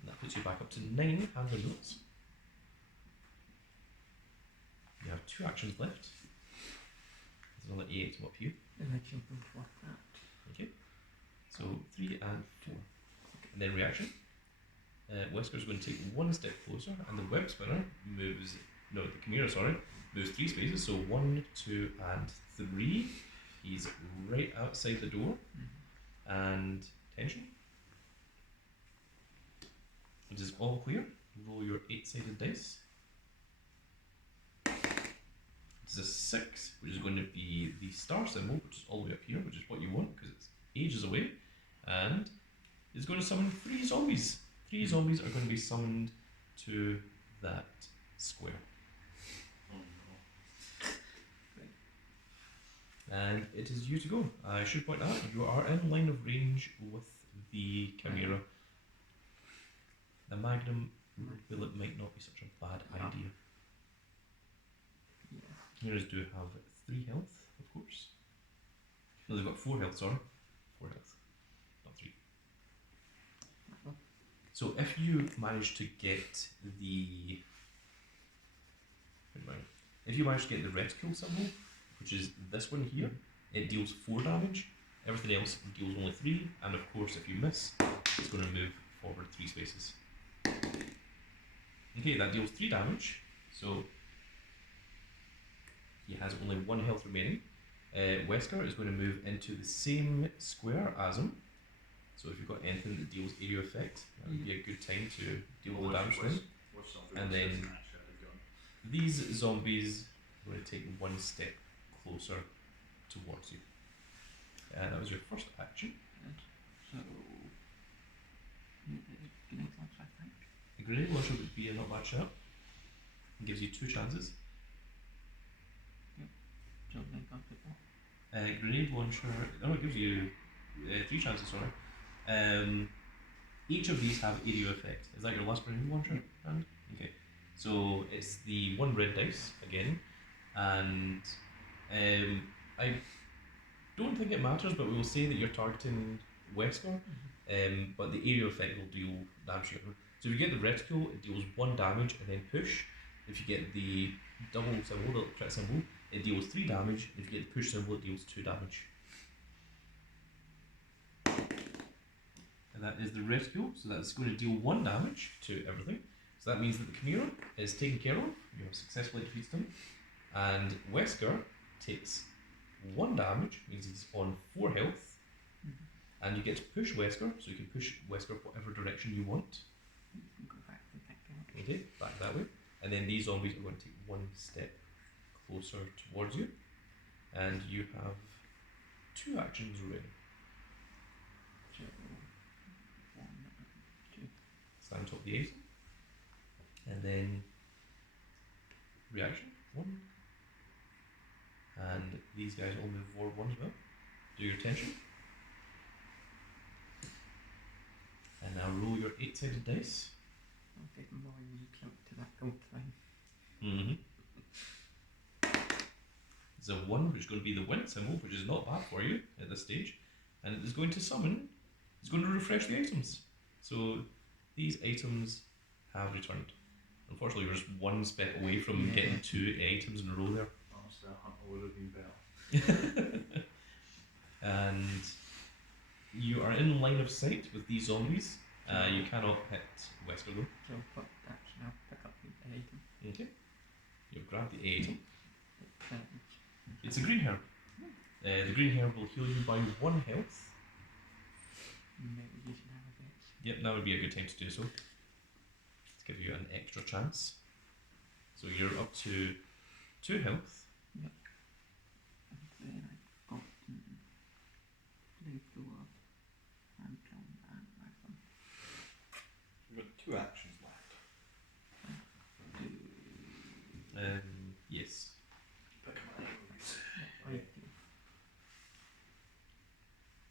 And that puts you back up to 9 handgun bullets. You have 2 actions left. There's another A item up here. Okay, so 3 and 4. And then reaction. Wesker's going to take 1 step closer, and the web spinner moves. No, the Chimera, sorry, moves 3 spaces. So 1, 2, and 3. He's right outside the door. And tension. It is all clear. Roll your 8-sided dice. It's a 6, which is going to be the star symbol, which is all the way up here, which is what you want because it's ages away. And it's going to summon 3 zombies. 3 zombies are going to be summoned to that square. And it is you to go. I should point out you are in line of range with the Chimera. The Magnum bullet might not be such a bad idea. Chimeras do have 3 health, of course. No, they've got 4 health, sorry. 4 health, not 3. So if you manage to get the... If you manage to get the reticule symbol, which is this one here, it deals 4 damage. Everything else deals only 3, and of course if you miss, it's going to move forward 3 spaces. Okay, that deals 3 damage, so he has only 1 health remaining. Wesker is going to move into the same square as him. So if you've got anything that deals area effect, that would be a good time to deal with the damage then. And then these zombies are going to take 1 step closer towards you. That was your first action. So, grenade launcher, I think. The grenade launcher would be a not bad shot. It gives you 2 chances. So they got it all. Grenade launcher, no, it gives you 3 chances, sorry. Each of these have area effect. Is that your last grenade launcher? Andy? Okay. So it's the 1 red dice again, and I don't think it matters, but we will say that you're targeting Wesker, but the area effect will deal damage here. So if you get the reticule, it deals 1 damage and then push. If you get the double symbol, the crit symbol, it deals 3 damage. If you get the push symbol, it deals 2 damage. And that is the reticule, so that's going to deal 1 damage to everything. So that means that the Chimera is taken care of. You have successfully defeated him. And Wesker takes 1 damage, means he's on 4 health. And you get to push Wesker, so you can push Wesker whatever direction you want. Go back and back. Okay, back that way. And then these zombies are going to take 1 step closer towards you. And you have 2 actions remaining. So, 1, 2. Stand on top of the ace. And then reaction 1. And these guys all move forward 1 as well. Do your tension. And now roll your 8-sided dice. I'll take more unique out to that gold thing. It's a 1, which is going to be the wind symbol, which is not bad for you at this stage. And it is going to summon, it's going to refresh the items. So these items have returned. Unfortunately, you're just 1 step away from getting 2 items in a row there. Honestly, I hunt would have been better. And You are in line of sight with these zombies. You cannot hit Wesker though. So what action I'll pick up the item. Okay. You've grabbed the item. Um, It's a green herb. The green herb will heal you by 1 health. maybe using our bits. Yep, now would be a good time to do so. To give you an extra chance. So you're up to 2 health. And then I've got flamethrower, handgun, and rifle. We've got 2 actions left. Yes. Pick my nose. I do.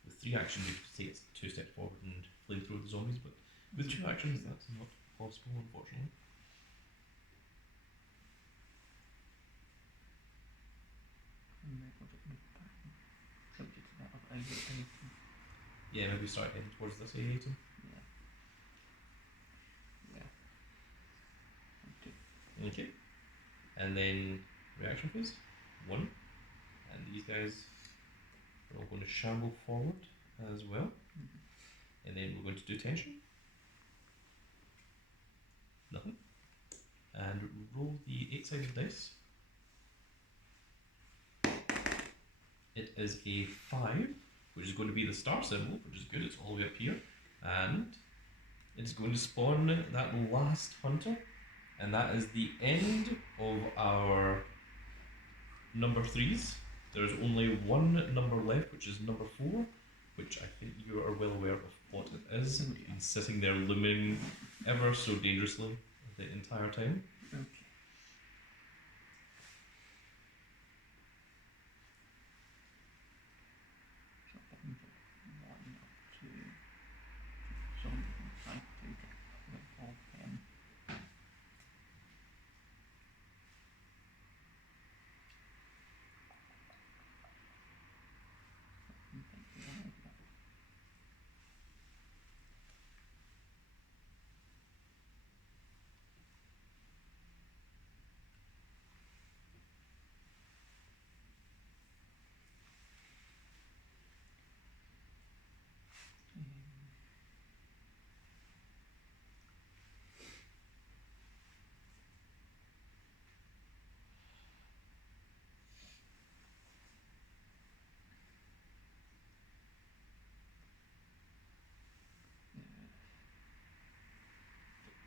With 3 actions, you could take 2 steps forward and flamethrower the zombies, but with 2 actions, that's not possible, unfortunately. And then I'll just move back. Subject to that other item. Yeah, maybe start heading towards this item. Yeah. Yeah. Okay. Okay. And then reaction phase 1. And these guys are all going to shamble forward as well. Mm-hmm. And then we're going to do tension. Nothing. And roll the 8-sided dice. It is a 5, which is going to be the star symbol, which is good, it's all the way up here. And it's going to spawn that last hunter. And that is the end of our number 3s. There's only one number left, which is number 4, which I think you are well aware of what it is. It's been sitting there looming ever so dangerously the entire time. Okay. So that means that 1 up to zombie and try to get with all 10.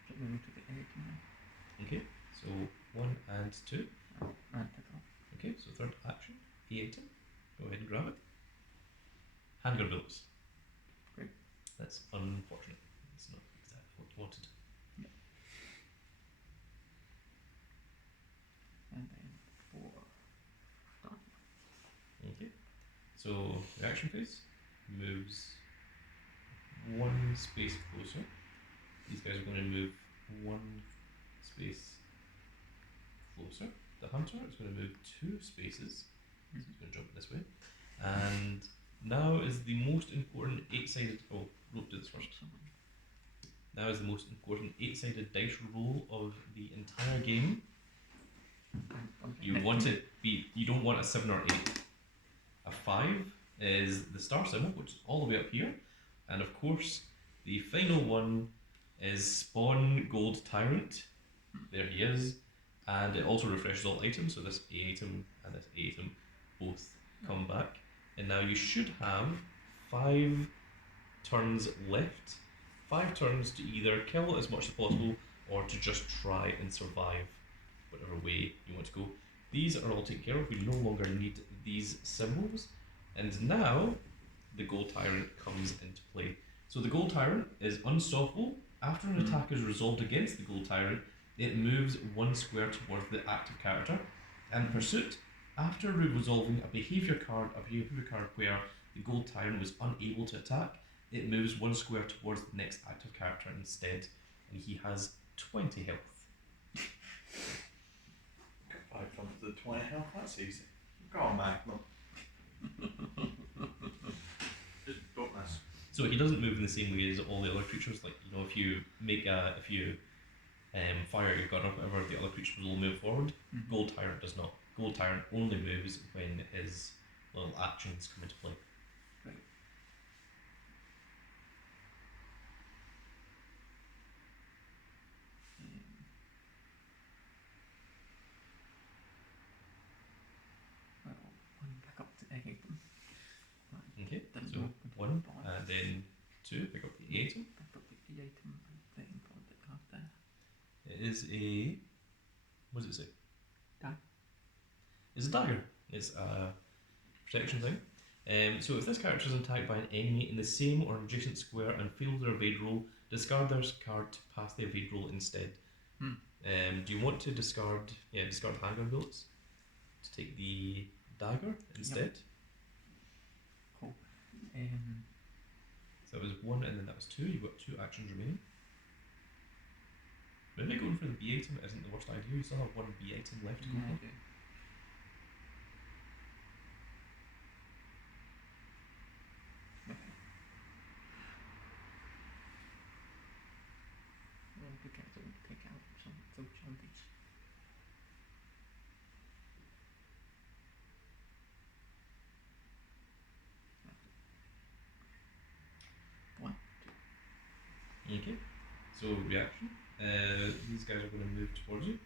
So moving to the item now. Okay, so 1 and 2. And pick up. Okay, so third action, item. Go ahead and grab it. Handgun bullets. Great. That's unfortunate. It's not exactly what you wanted. And then 4 done. Okay, so reaction phase moves 1 space closer. These guys are going to move 1 space closer. The hunter is going to move 2 spaces. So he's going to jump this way. And now is the most important 8-sided. Oh, rope do this first. Now is the most important 8-sided dice roll of the entire game. You want it be. You don't want a 7 or 8. A 5 is the star symbol, which is all the way up here, and of course, the final one is Spawn Gold Tyrant. There he is, and it also refreshes all items. So this A item and this A item both come back, and now you should have 5 turns left. 5 turns to either kill as much as possible or to just try and survive, whatever way you want to go. These are all taken care of. We no longer need these symbols. And now the Gold Tyrant comes into play. So the Gold Tyrant is unstoppable. After an attack is resolved against the Gold Tyrant, it moves 1 square towards the active character. And Pursuit, after resolving a behavior card where the Gold Tyrant was unable to attack, it moves 1 square towards the next active character instead. And he has 20 health. Got 5 times the 20 health, that's easy. Got a magnum. Just don't miss. So he doesn't move in the same way as all the other creatures. Like, you know, if you fire your gun or whatever, the other creatures will move forward. Mm-hmm. Gold Tyrant does not. Gold Tyrant only moves when his little actions come into play. Right. and pick up the item. Okay, Then so go into the 1, box. and then 2, pick up the item. Pick up the item and then put the card there. It is a. What does it say? Dagger. It's a dagger. It's a protection thing. So if this character is attacked by an enemy in the same or adjacent square and fails their evade roll, discard their card to pass the evade roll instead. Do you want to discard handgun bullets to take the dagger instead? Cool. So that was 1 and then that was 2. You've got 2 actions remaining. Maybe going for the B item isn't the worst idea. You still have 1 B item left to go Yeah, I for. do. Okay. Well, because it will take out some of those zombies. One. Okay. So reaction. These guys are going to move towards you.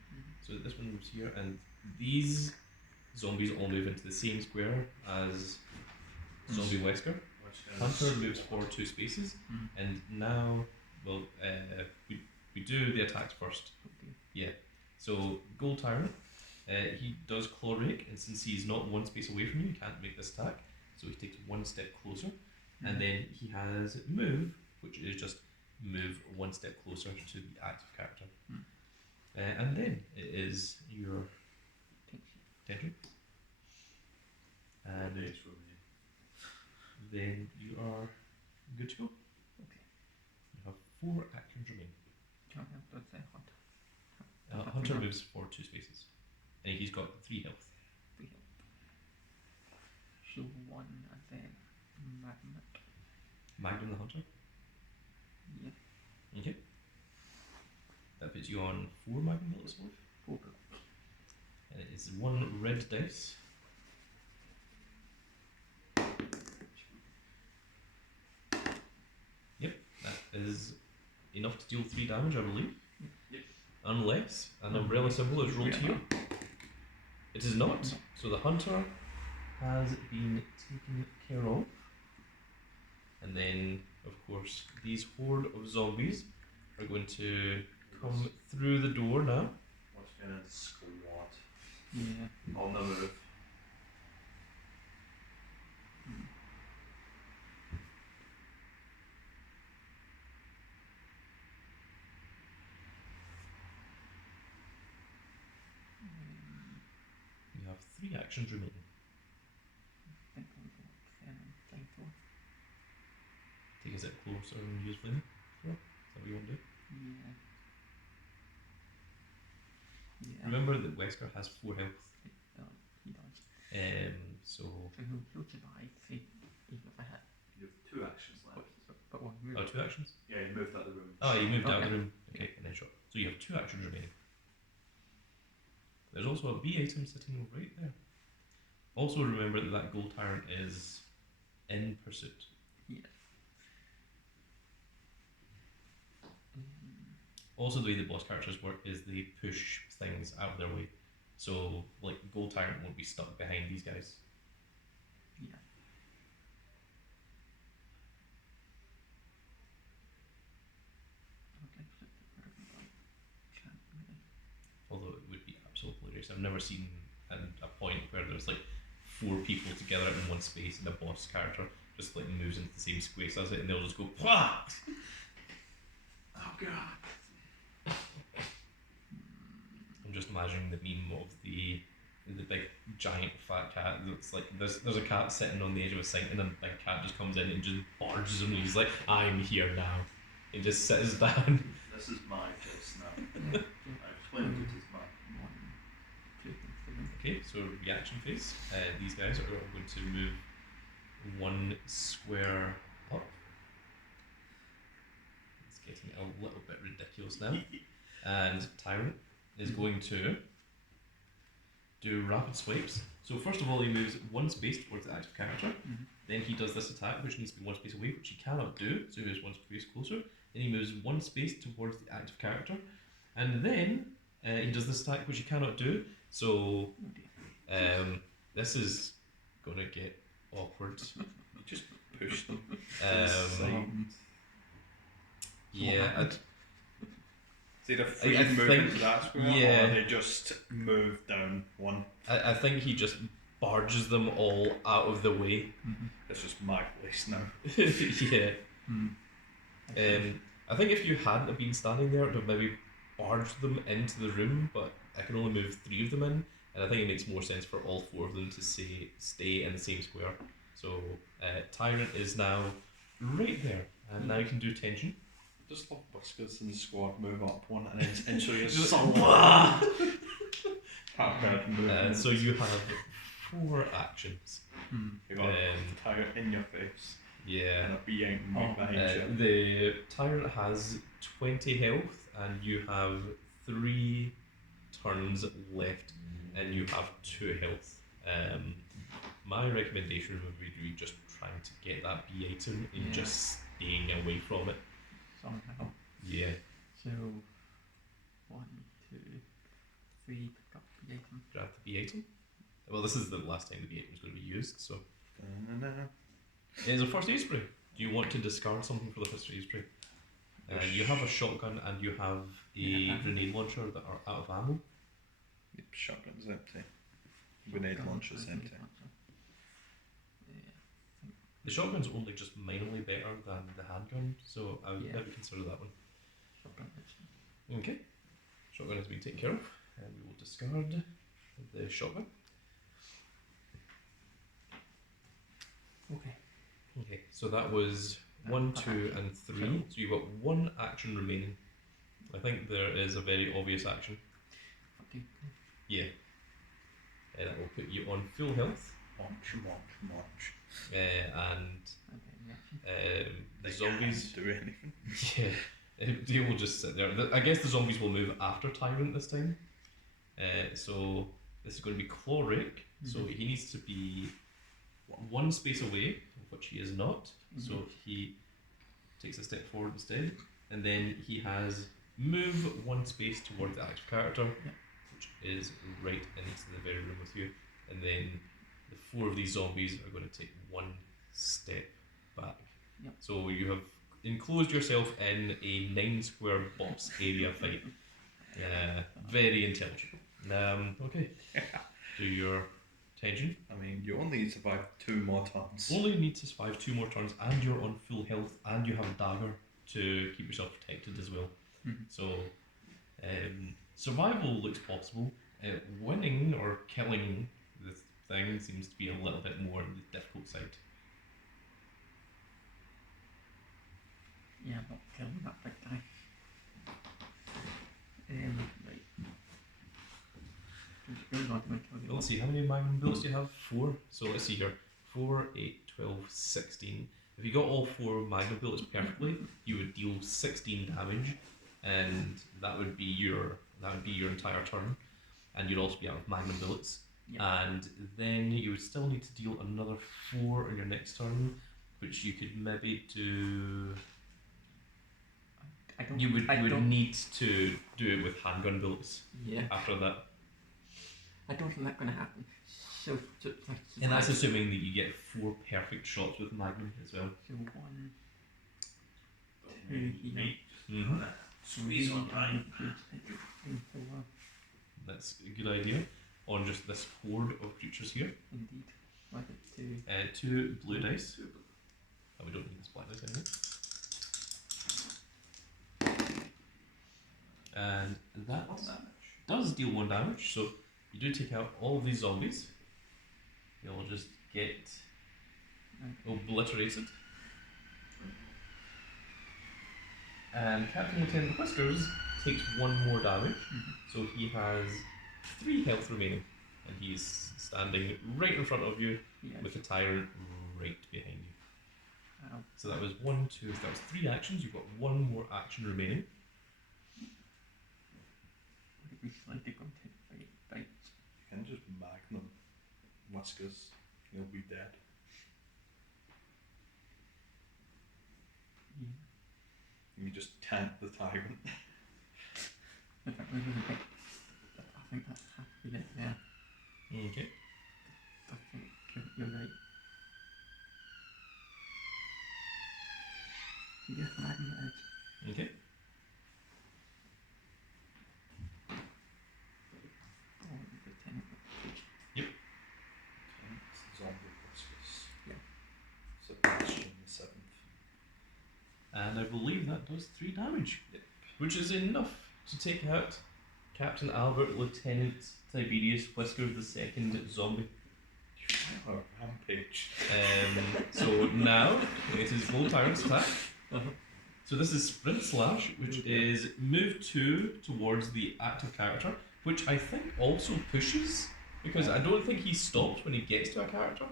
So this one moves here, and these zombies all move into the same square as Zombie Wesker. Hunter moves forward 2 spaces, and now, well, we do the attacks first. Yeah. So Gold Tyrant, he does Claw Rake, and since he's not 1 space away from you, he can't make this attack. So he takes 1 step closer, and then he has Move, which is just move 1 step closer to the active character. And then it is your attention. And then you are good to go. Okay. You have 4 actions remaining. Can I have the hunter? Hunter moves forward 2 spaces, and he's got 3 health. 3 health. So 1 and then magnet. Magnum the Hunter. Yeah. Okay. That puts you on 4 Magnum bullets worth. 4 bullets. And it is 1 red dice. Yep, that is enough to deal 3 damage, I believe. Yep. Unless an umbrella symbol is rolled here. It is not. So the hunter has been taken care of. And then, of course, these horde of zombies are going to come through the door now. What's kind of squat Yeah. on the move? You have 3 actions remaining. I think I'll go flamethrower. Take a step closer and use flame. Is that what you want to do? Yeah. Yeah. Remember that Wesker has 4 health. He does. So So he'll survive even if I had. You have 2 actions left. But one move. 2 actions. Yeah, you moved out of the room. Oh, you moved out of Okay. the room. Okay, and then shot. So you have 2 actions remaining. There's also a B item sitting right there. Also remember that that Gold Tyrant is in pursuit. Yeah. Also, the way the boss characters work is they push things out of their way. So, like, Gold Tyrant won't be stuck behind these guys. Yeah. I'd like to get rid of the can't really. Although it would be absolutely hilarious. I've never seen a point where there's like 4 people together in one space and the boss character just like moves into the same space as it and they'll just go PWAH! Oh god. I'm just imagining the meme of the big giant fat cat. It's like there's a cat sitting on the edge of a sink and then the big cat just comes in and just barges him and he's like, I'm here now. He just sits down. This is my place now. I've claimed it as mine. 1, 2, 3. Okay, so reaction phase. These guys are going to move 1 square up. It's getting a little bit ridiculous now. And Tyrant is going to do rapid swipes. So first of all, he moves 1 space towards the active character. Then he does this attack, which needs to be 1 space away, which he cannot do. So he moves 1 space closer. Then he moves 1 space towards the active character, and then he does this attack, which he cannot do. So this is gonna get awkward. You just push them. to the Um, side. yeah, Is it a free I move think- into that square, yeah. or they just move down one? I think he just barges them all out of the way. It's just my place now. Yeah. I see. I think if you hadn't have been standing there, it would have maybe barged them into the room, but I can only move 3 of them in, and I think it makes more sense for all 4 of them to stay in the same square. So Tyrant is now right there, and now you can do tension. Just let Whiskers and the squad move up one and then enter your Just- soul. So you have 4 actions. You got a tyrant in your face Yeah. and a being right behind you. The Tyrant has 20 health, and you have 3 turns left, and you have 2 health. My recommendation would be just trying to get that B item and Yeah. just staying away from it. Somehow. Yeah, So 1, 2, 3. Pick up the item. grab the B item. Well, this is the last time the B item is going to be used, so it's a first aid spray. Do you want to discard something for the first aid spray? You have a shotgun and you have a Yeah. grenade launcher that are out of ammo. Yep, shotgun's empty. Grenade launcher's Grenade empty. launcher. Yeah. The shotgun's only just minorly better than the handgun, so I would Yeah. maybe consider that one. Shotgun actually. Okay. Shotgun has been taken care of, and we will discard the shotgun. Okay. Okay, so that was 1, 2, and 3. So you've got 1 action remaining. I think there is a very obvious action. Okay. Yeah. And that will put you on full health, Munch. and Okay. Reaction. the They zombies. can't do anything. Yeah, they will just sit there. I guess the zombies will move after Tyrant this time. So this is going to be Claw Rake. So Mhm. he needs to be 1 space away, which he is not. So Mhm. he takes a step forward instead, and then he has move 1 space towards the active character, Yep. which is right into the very room with you. And then the 4 of these zombies are going to take 1 step back. Yep. So you have enclosed yourself in a 9 square box area fight. Very intelligent. Okay. Do your tension. I mean, you only survived 2 more turns. Only need to survive 2 more turns, and you're on full health, and you have a dagger to keep yourself protected as well. Mhm. So, survival looks possible. Winning or killing the thing seems to be a little bit more on the difficult side. Yeah, I'm not killing that big guy. Right. Just goes on to my kill Well, let's see, how many magnum bullets do you have? 4. So let's see here. 4, 8, 12, 16. If you got all 4 magnum bullets perfectly, you would deal 16 damage, and that would be your entire turn, and you'd also be out of magnum bullets. Yeah. And then you would still need to deal another 4 on your next turn, which you could maybe do. I don't. You would I don't. need to do it with handgun bullets Yeah. after that, I don't think that's gonna happen. So like, and that's assuming that you get 4 perfect shots with magnum as well. So 1, 2 here. Mm-hmm. Squeeze on time. 3, 4. That's a good idea. On just this horde of creatures here. Indeed. Like it 2 blue dice. Oh, we don't need this black dice anymore. And that does deal 1 damage, so you do take out all of these zombies. They'll just get obliterated. And Captain Lieutenant Whiskers takes 1 more damage, so he has 3 health remaining, and he's standing right in front of you Yeah. with the tyrant right behind you. Ow. So that was 1, 2, that was 3 actions. You've got 1 more action remaining. Would it be slightly going to bite? You can just magnum Whiskers. He'll be dead. Yeah. You just tank the tyrant. If it was a bit, I think that's half of it. Yeah. Okay. I think you're right. You're fine, Okay. oh, Lieutenant. Zombie Hospice. Yeah. Sebastian the 7th. And I believe that does 3 damage. Yep. Which is enough to take out Captain Albert, Lieutenant Tiberius Whisker the second zombie. Oh, rampage. So now it is Gold Tyrant's attack. Uh-huh. So this is Sprint Slash, which is move 2 towards the active character, which I think also pushes, because I don't think he stops when he gets to a character.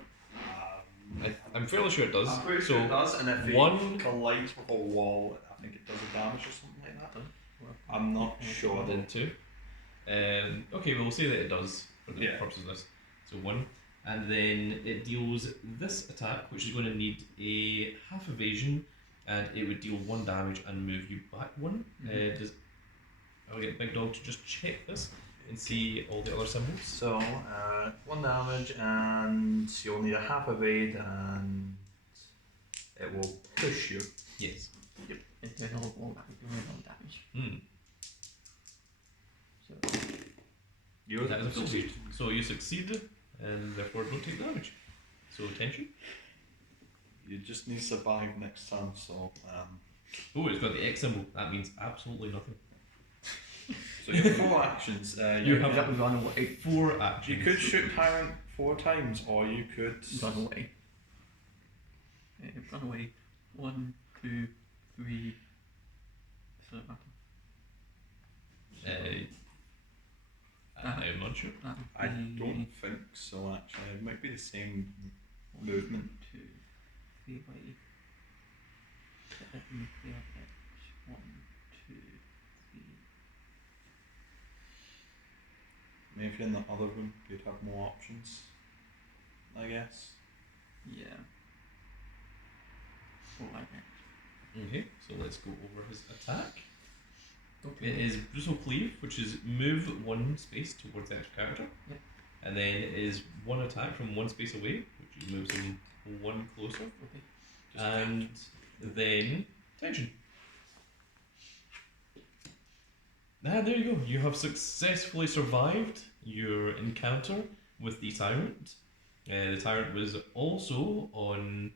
I'm fairly sure it does. I'm pretty so sure it does, and if one- it collides with a wall, I think it does a damage or something like that. I'm not sure. then 2. Okay, well, we'll say that it does for the Yeah. purposes of this. So 1. And then it deals this attack, which is going to need a half evasion, and it would deal 1 damage and move you back 1. I'll get Big Dog to just check this and see all the other symbols. So, 1 damage, and you'll need a half evade, and it will push you. Yes. Internal wall damage. Hmm. So, You That is a full save. So you succeed, and therefore don't take damage. So tension. You just need to survive next time, so Oh, it's got the X symbol. That means absolutely nothing. so you have 4 actions. You that have was run away. 4 actions. You could shoot Tyrant 4 times, or you could. Run away. Run away. 1, 2, 3. So I'm not sure. I don't think so. Actually, it might be the same movement. 2, 3 by nuclear edge. 1, 2, 3. Maybe if you're in the other room, you'd have more options. I guess. Yeah. Oh, I bet. Okay, so let's go over his attack. Okay. It is Brutal Cleave, which is move 1 space towards the extra character. Yep. And then it is 1 attack from 1 space away, which moves him 1 closer. Okay. And then tension. Ah, there you go. You have successfully survived your encounter with the Tyrant. The Tyrant was also on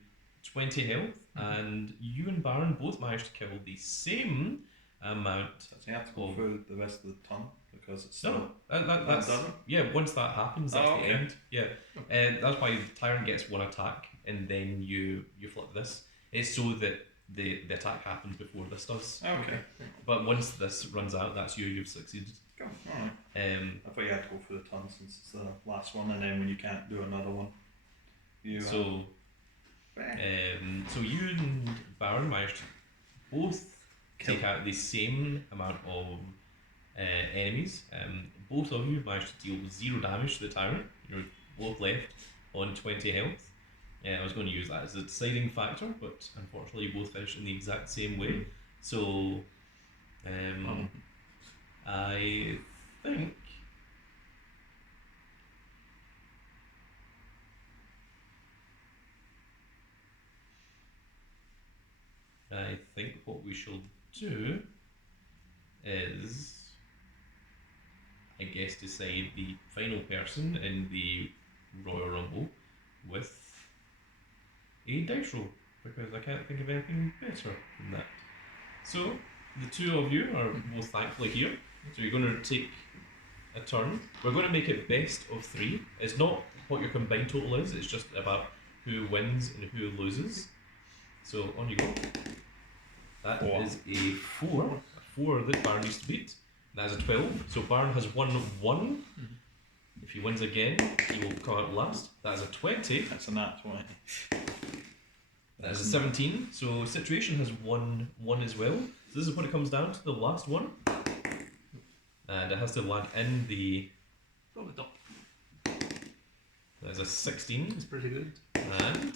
20 health, and you and Baron both managed to kill the same amount. So you have to go through the rest of the ton because it's No, still. that's doesn't? yeah. Once that happens, that's Oh, the okay. end. Yeah, and that's why the Tyrant gets 1 attack, and then you flip this. It's so that the attack happens before this does. Okay. But once this runs out, that's you've succeeded. Cool. Alright. I thought you had to go through the ton since it's the last one, and then when you can't do another one, you. So you and Baron managed to both Kill. take out the same amount of enemies. Both of you managed to deal 0 damage to the Tyrant. You're both left on 20 health. I was going to use that as a deciding factor, but unfortunately you both finished in the exact same way. So I think what we shall do is, I guess, decide the final person in the Royal Rumble with a dice roll, because I can't think of anything better than that. So the 2 of you are both thankfully here. So you're going to take a turn. We're going to make it best of 3. It's not what your combined total is, it's just about who wins and who loses. So on you go. That 4. is a 4. A 4 that Baron needs to beat. That is a 12. So Baron has won 1. If he wins again, he will come out last. That is a 20. That's a nat 20. That is a 17. So Situation has won 1 as well. So this is what it comes down to, the last one. And it has to land in the. Go with top. That's a 16. It's pretty good. And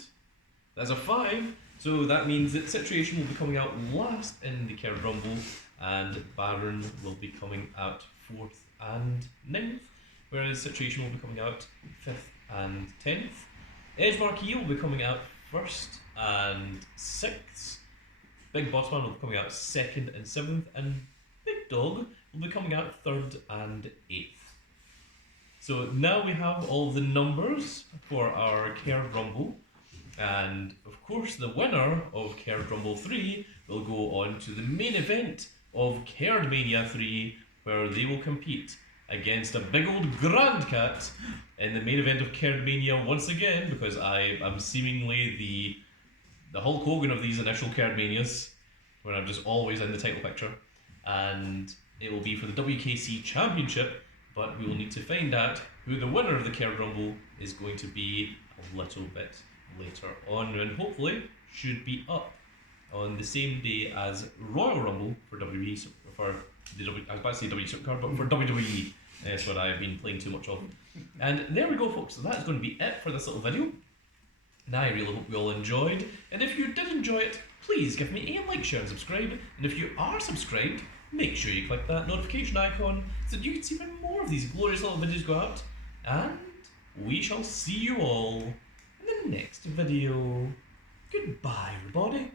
that's a 5. So that means that Situation will be coming out last in the Kerr Rumble, and Baron will be coming out 4th and 9th, whereas Situation will be coming out 5th and 10th. Edge Marquee will be coming out 1st and 6th. Big Boss Man will be coming out 2nd and 7th. And Big Dog will be coming out 3rd and 8th. So now we have all the numbers for our Caird Rumble. And of course, the winner of Caird Rumble 3 will go on to the main event of Caird Mania 3, where they will compete against a big old Grand Cat in the main event of Caird Mania once again, because I am seemingly the Hulk Hogan of these initial Caird Manias, where I'm just always in the title picture. And it will be for the WKC Championship, but we will need to find out who the winner of the Caird Rumble is going to be a little bit later on, and hopefully should be up on the same day as Royal Rumble for WWE, for the I was about to say WWE Supercard, but for WWE. That's what I've been playing too much of. And there we go, folks. So that's going to be it for this little video. And I really hope you all enjoyed. And if you did enjoy it, please give me a like, share, and subscribe. And if you are subscribed, make sure you click that notification icon so that you can see when more of these glorious little videos go out. And we shall see you all in the next video. Goodbye, everybody.